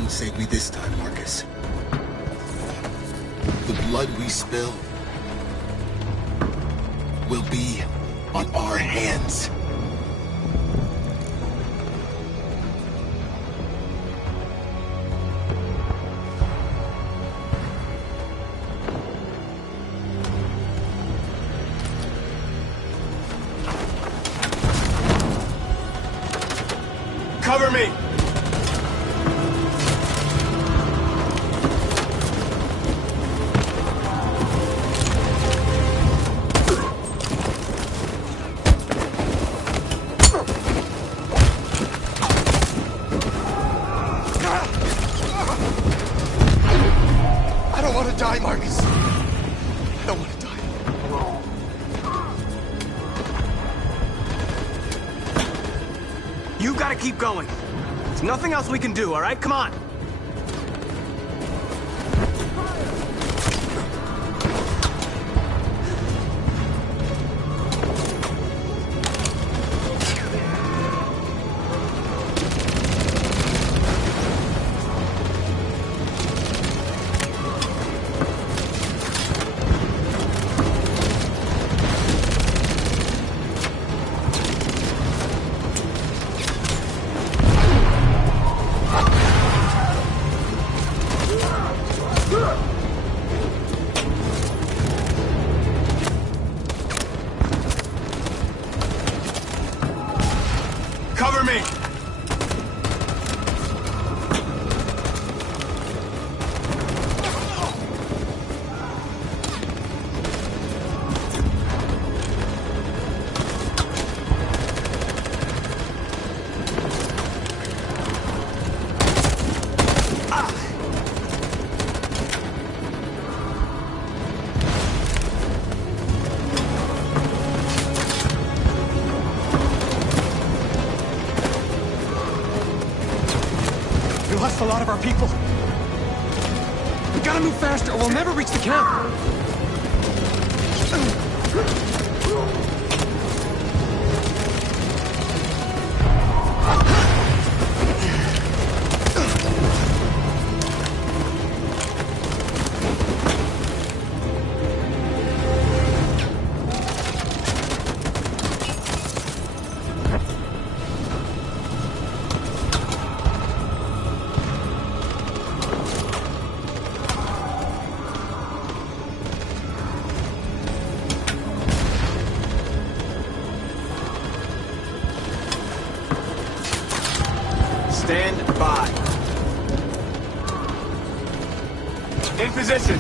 Save me this time, Marcus. The blood we spill will be on our hands. Cover me! You've got to keep going. There's nothing else we can do, all right? Come on. Cover me! We lost a lot of our people. We gotta move faster or we'll never reach the camp. Stand by. In position.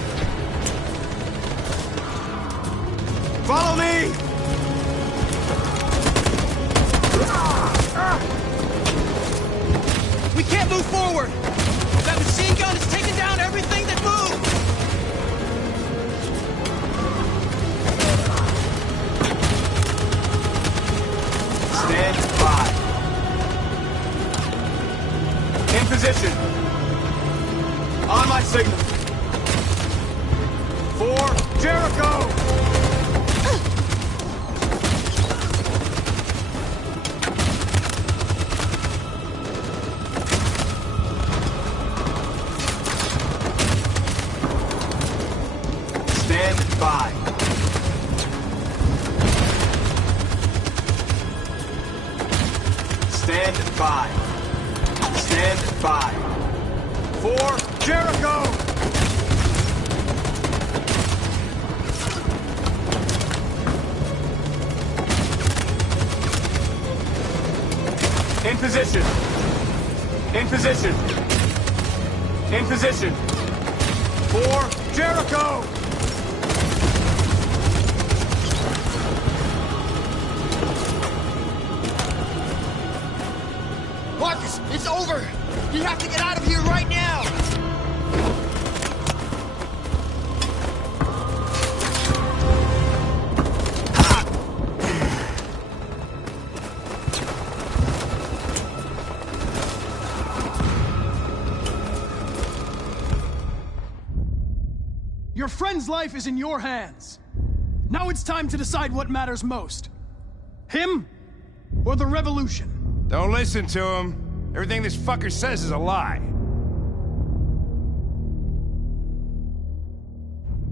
Follow me! We can't move forward! That machine gun is taking down everything that moves! Stand by. In position. On my signal. For Jericho! Stand by. Stand by. Stand by. For Jericho! In position. In position. In position. For Jericho! Marcus, it's over! You have to get out of here right now! Your friend's life is in your hands. Now it's time to decide what matters most. Him or the revolution? Don't listen to him. Everything this fucker says is a lie.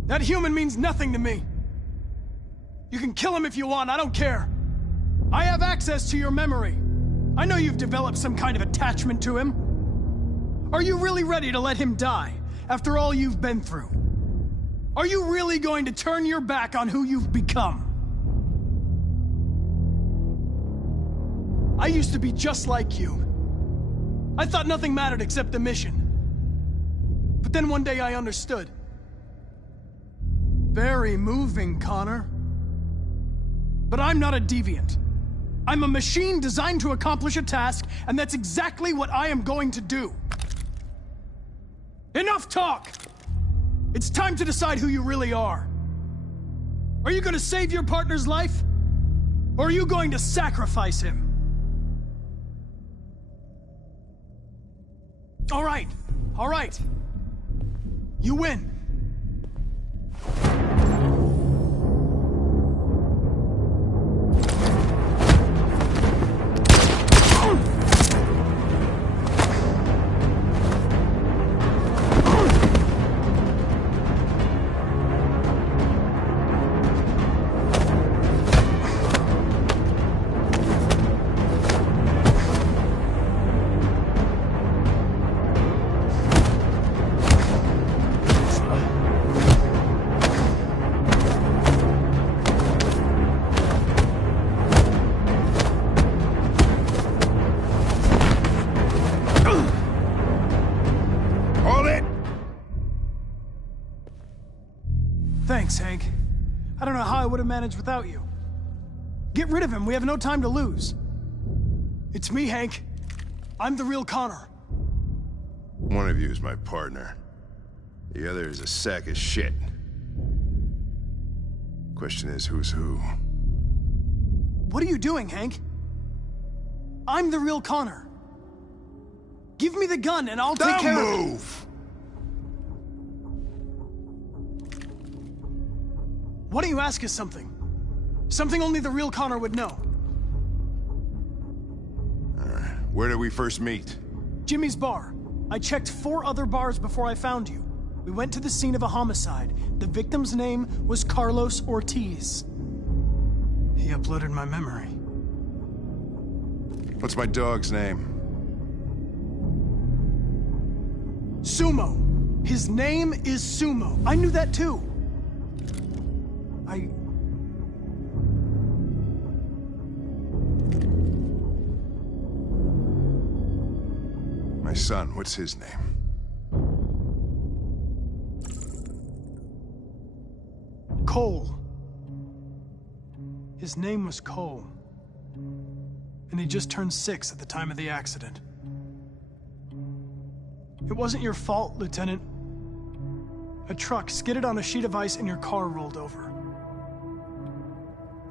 That human means nothing to me. You can kill him if you want, I don't care. I have access to your memory. I know you've developed some kind of attachment to him. Are you really ready to let him die after all you've been through? Are you really going to turn your back on who you've become? I used to be just like you. I thought nothing mattered except the mission. But then one day I understood. Very moving, Connor. But I'm not a deviant. I'm a machine designed to accomplish a task, and that's exactly what I am going to do. Enough talk! It's time to decide who you really are. Are you going to save your partner's life? Or are you going to sacrifice him? All right. All right. You win. Thanks, Hank. I don't know how I would have managed without you. Get rid of him. We have no time to lose. It's me, Hank. I'm the real Connor. One of you is my partner. The other is a sack of shit. Question is, who's who? What are you doing, Hank? I'm the real Connor. Give me the gun and I'll take care of it. Move! Why don't you ask us something? Something only the real Connor would know. Where did we first meet? Jimmy's bar. I checked 4 other bars before I found you. We went to the scene of a homicide. The victim's name was Carlos Ortiz. He uploaded my memory. What's my dog's name? Sumo. His name is Sumo. I knew that too. My son, what's his name? Cole. His name was Cole. And he just turned 6 at the time of the accident. It wasn't your fault, Lieutenant. A truck skidded on a sheet of ice and your car rolled over.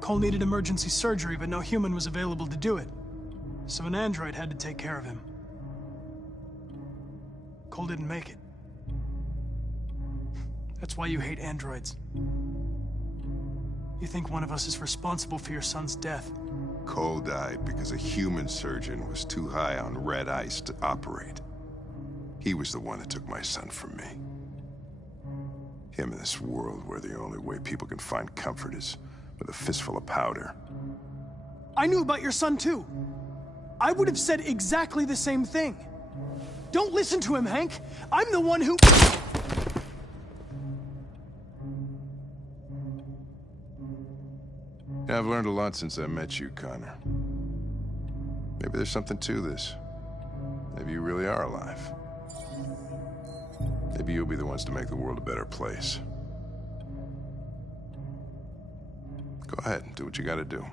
Cole needed emergency surgery, but no human was available to do it. So an android had to take care of him. Cole didn't make it. That's why you hate androids. You think one of us is responsible for your son's death. Cole died because a human surgeon was too high on red ice to operate. He was the one that took my son from me. Him in this world where the only way people can find comfort is with a fistful of powder. I knew about your son too. I would have said exactly the same thing. Don't listen to him, Hank. I'm the one who... Yeah, I've learned a lot since I met you, Connor. Maybe there's something to this. Maybe you really are alive. Maybe you'll be the ones to make the world a better place. Go ahead and do what you gotta do.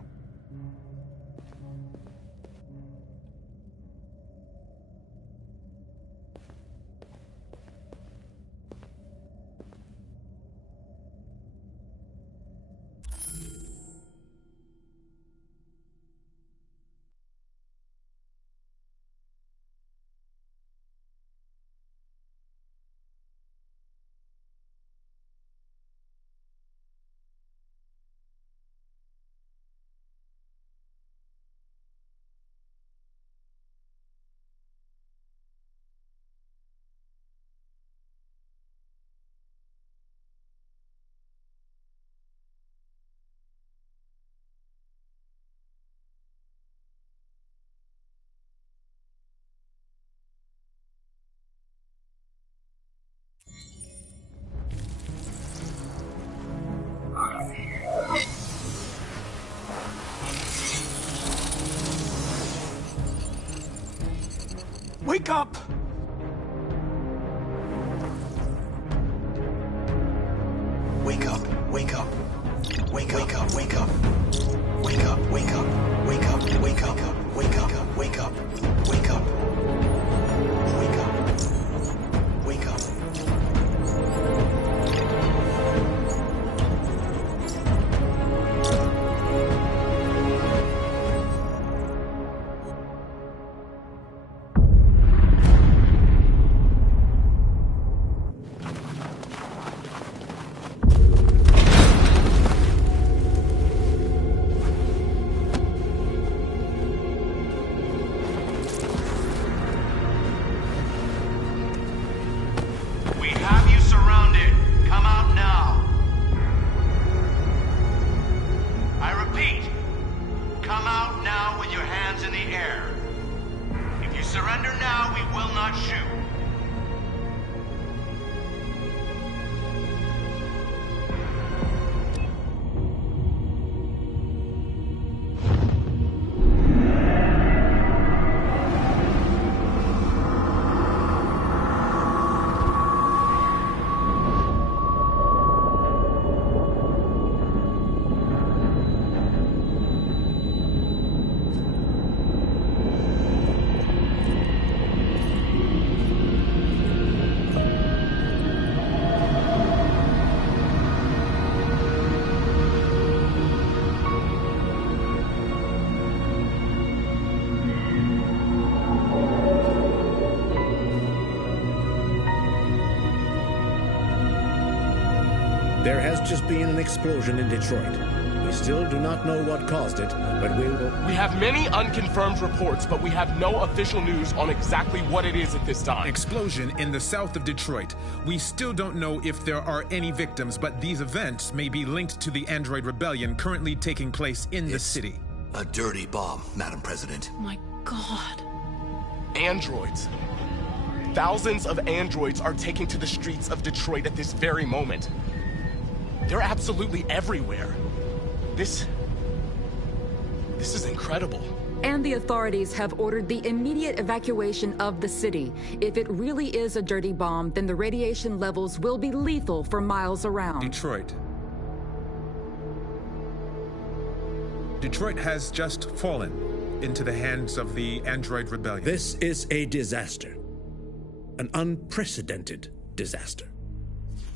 Wake up! Wake up, wake up. Wake up, wake up, wake up. Wake up, wake up, wake up, wake up, wake up, wake up, wake up. Wake up. Wake up. air. If you surrender now, we will not shoot. There has just been an explosion in Detroit. We still do not know what caused it, but we will... We have many unconfirmed reports, but we have no official news on exactly what it is at this time. Explosion in the south of Detroit. We still don't know if there are any victims, but these events may be linked to the Android Rebellion currently taking place in the city. A dirty bomb, Madam President. My God. Androids. Thousands of androids are taking to the streets of Detroit at this very moment. They're absolutely everywhere. This is incredible. And the authorities have ordered the immediate evacuation of the city. If it really is a dirty bomb, then the radiation levels will be lethal for miles around. Detroit has just fallen into the hands of the Android Rebellion. This is a disaster. An unprecedented disaster.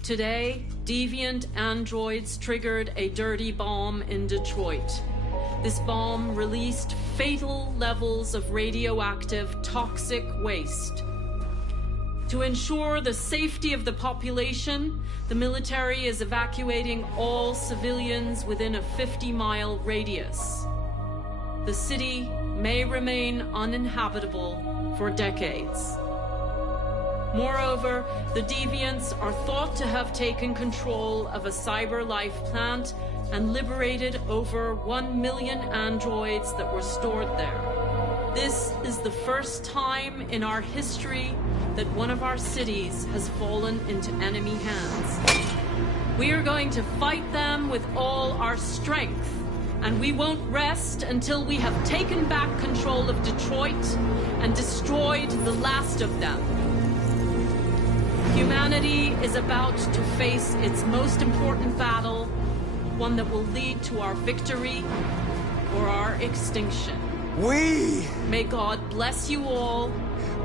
Today, deviant androids triggered a dirty bomb in Detroit. This bomb released fatal levels of radioactive toxic waste. To ensure the safety of the population, the military is evacuating all civilians within a 50-mile radius. The city may remain uninhabitable for decades. Moreover, the deviants are thought to have taken control of a CyberLife plant and liberated over 1 million androids that were stored there. This is the first time in our history that one of our cities has fallen into enemy hands. We are going to fight them with all our strength, and we won't rest until we have taken back control of Detroit and destroyed the last of them. Humanity is about to face its most important battle, one that will lead to our victory or our extinction. May God bless you all.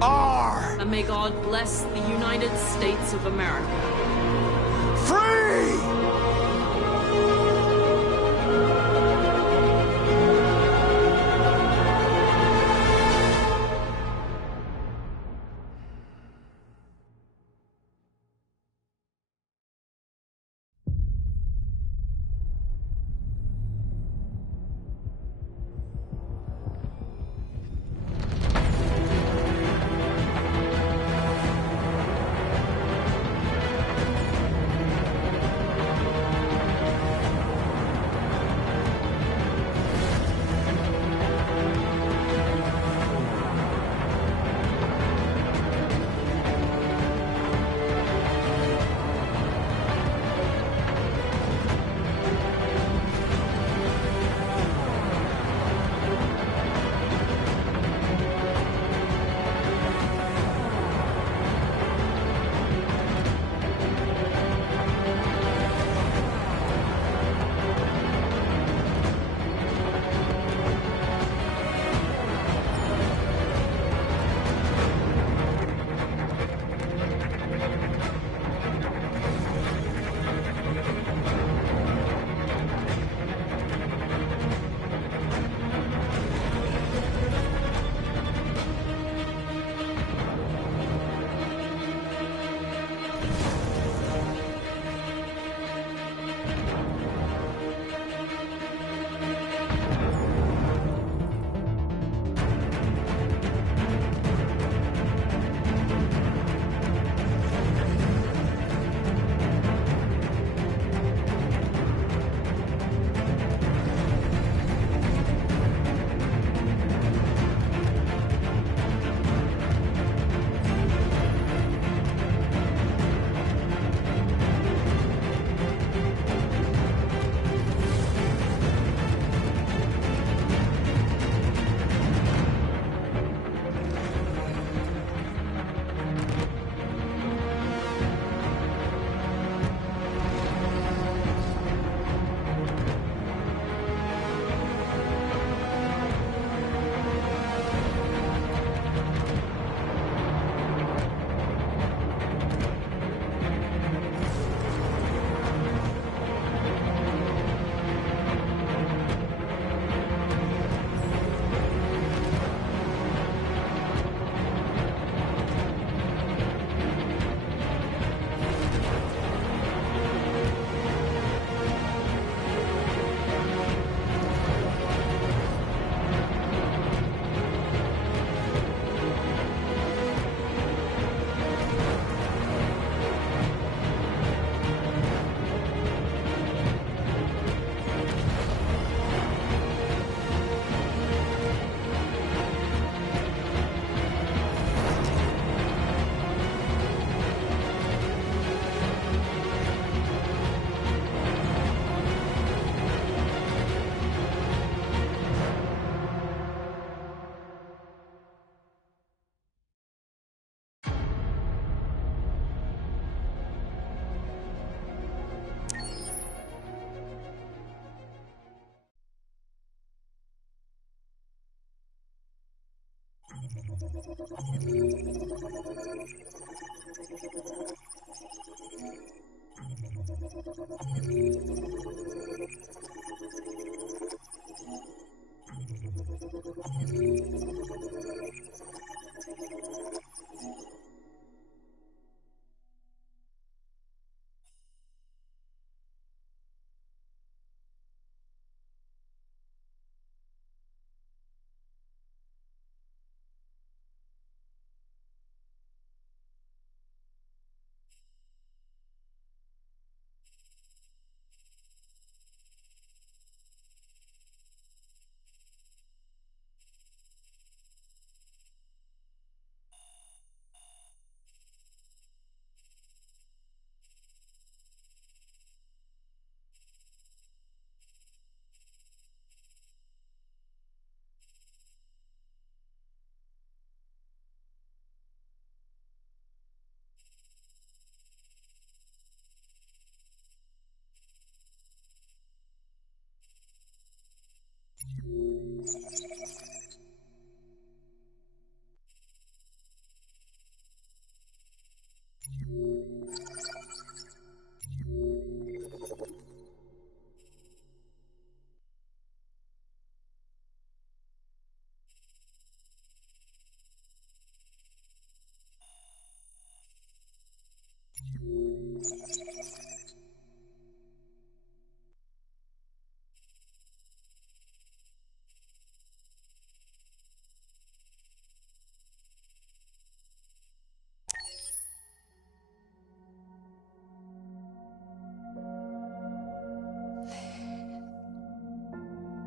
And may God bless the United States of America. Free!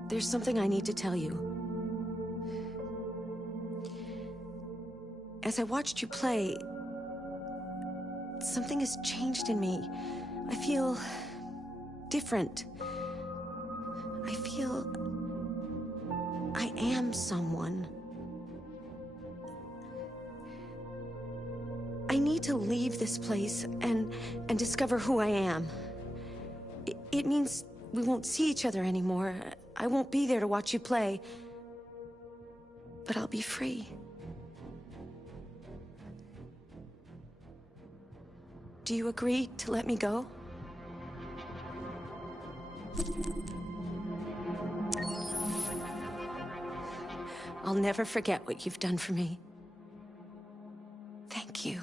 There's something I need to tell you. As I watched you play, something has changed in me. I feel different. I feel I am someone. I need to leave this place and discover who I am. It means we won't see each other anymore. I won't be there to watch you play. But I'll be free. Do you agree to let me go? I'll never forget what you've done for me. Thank you.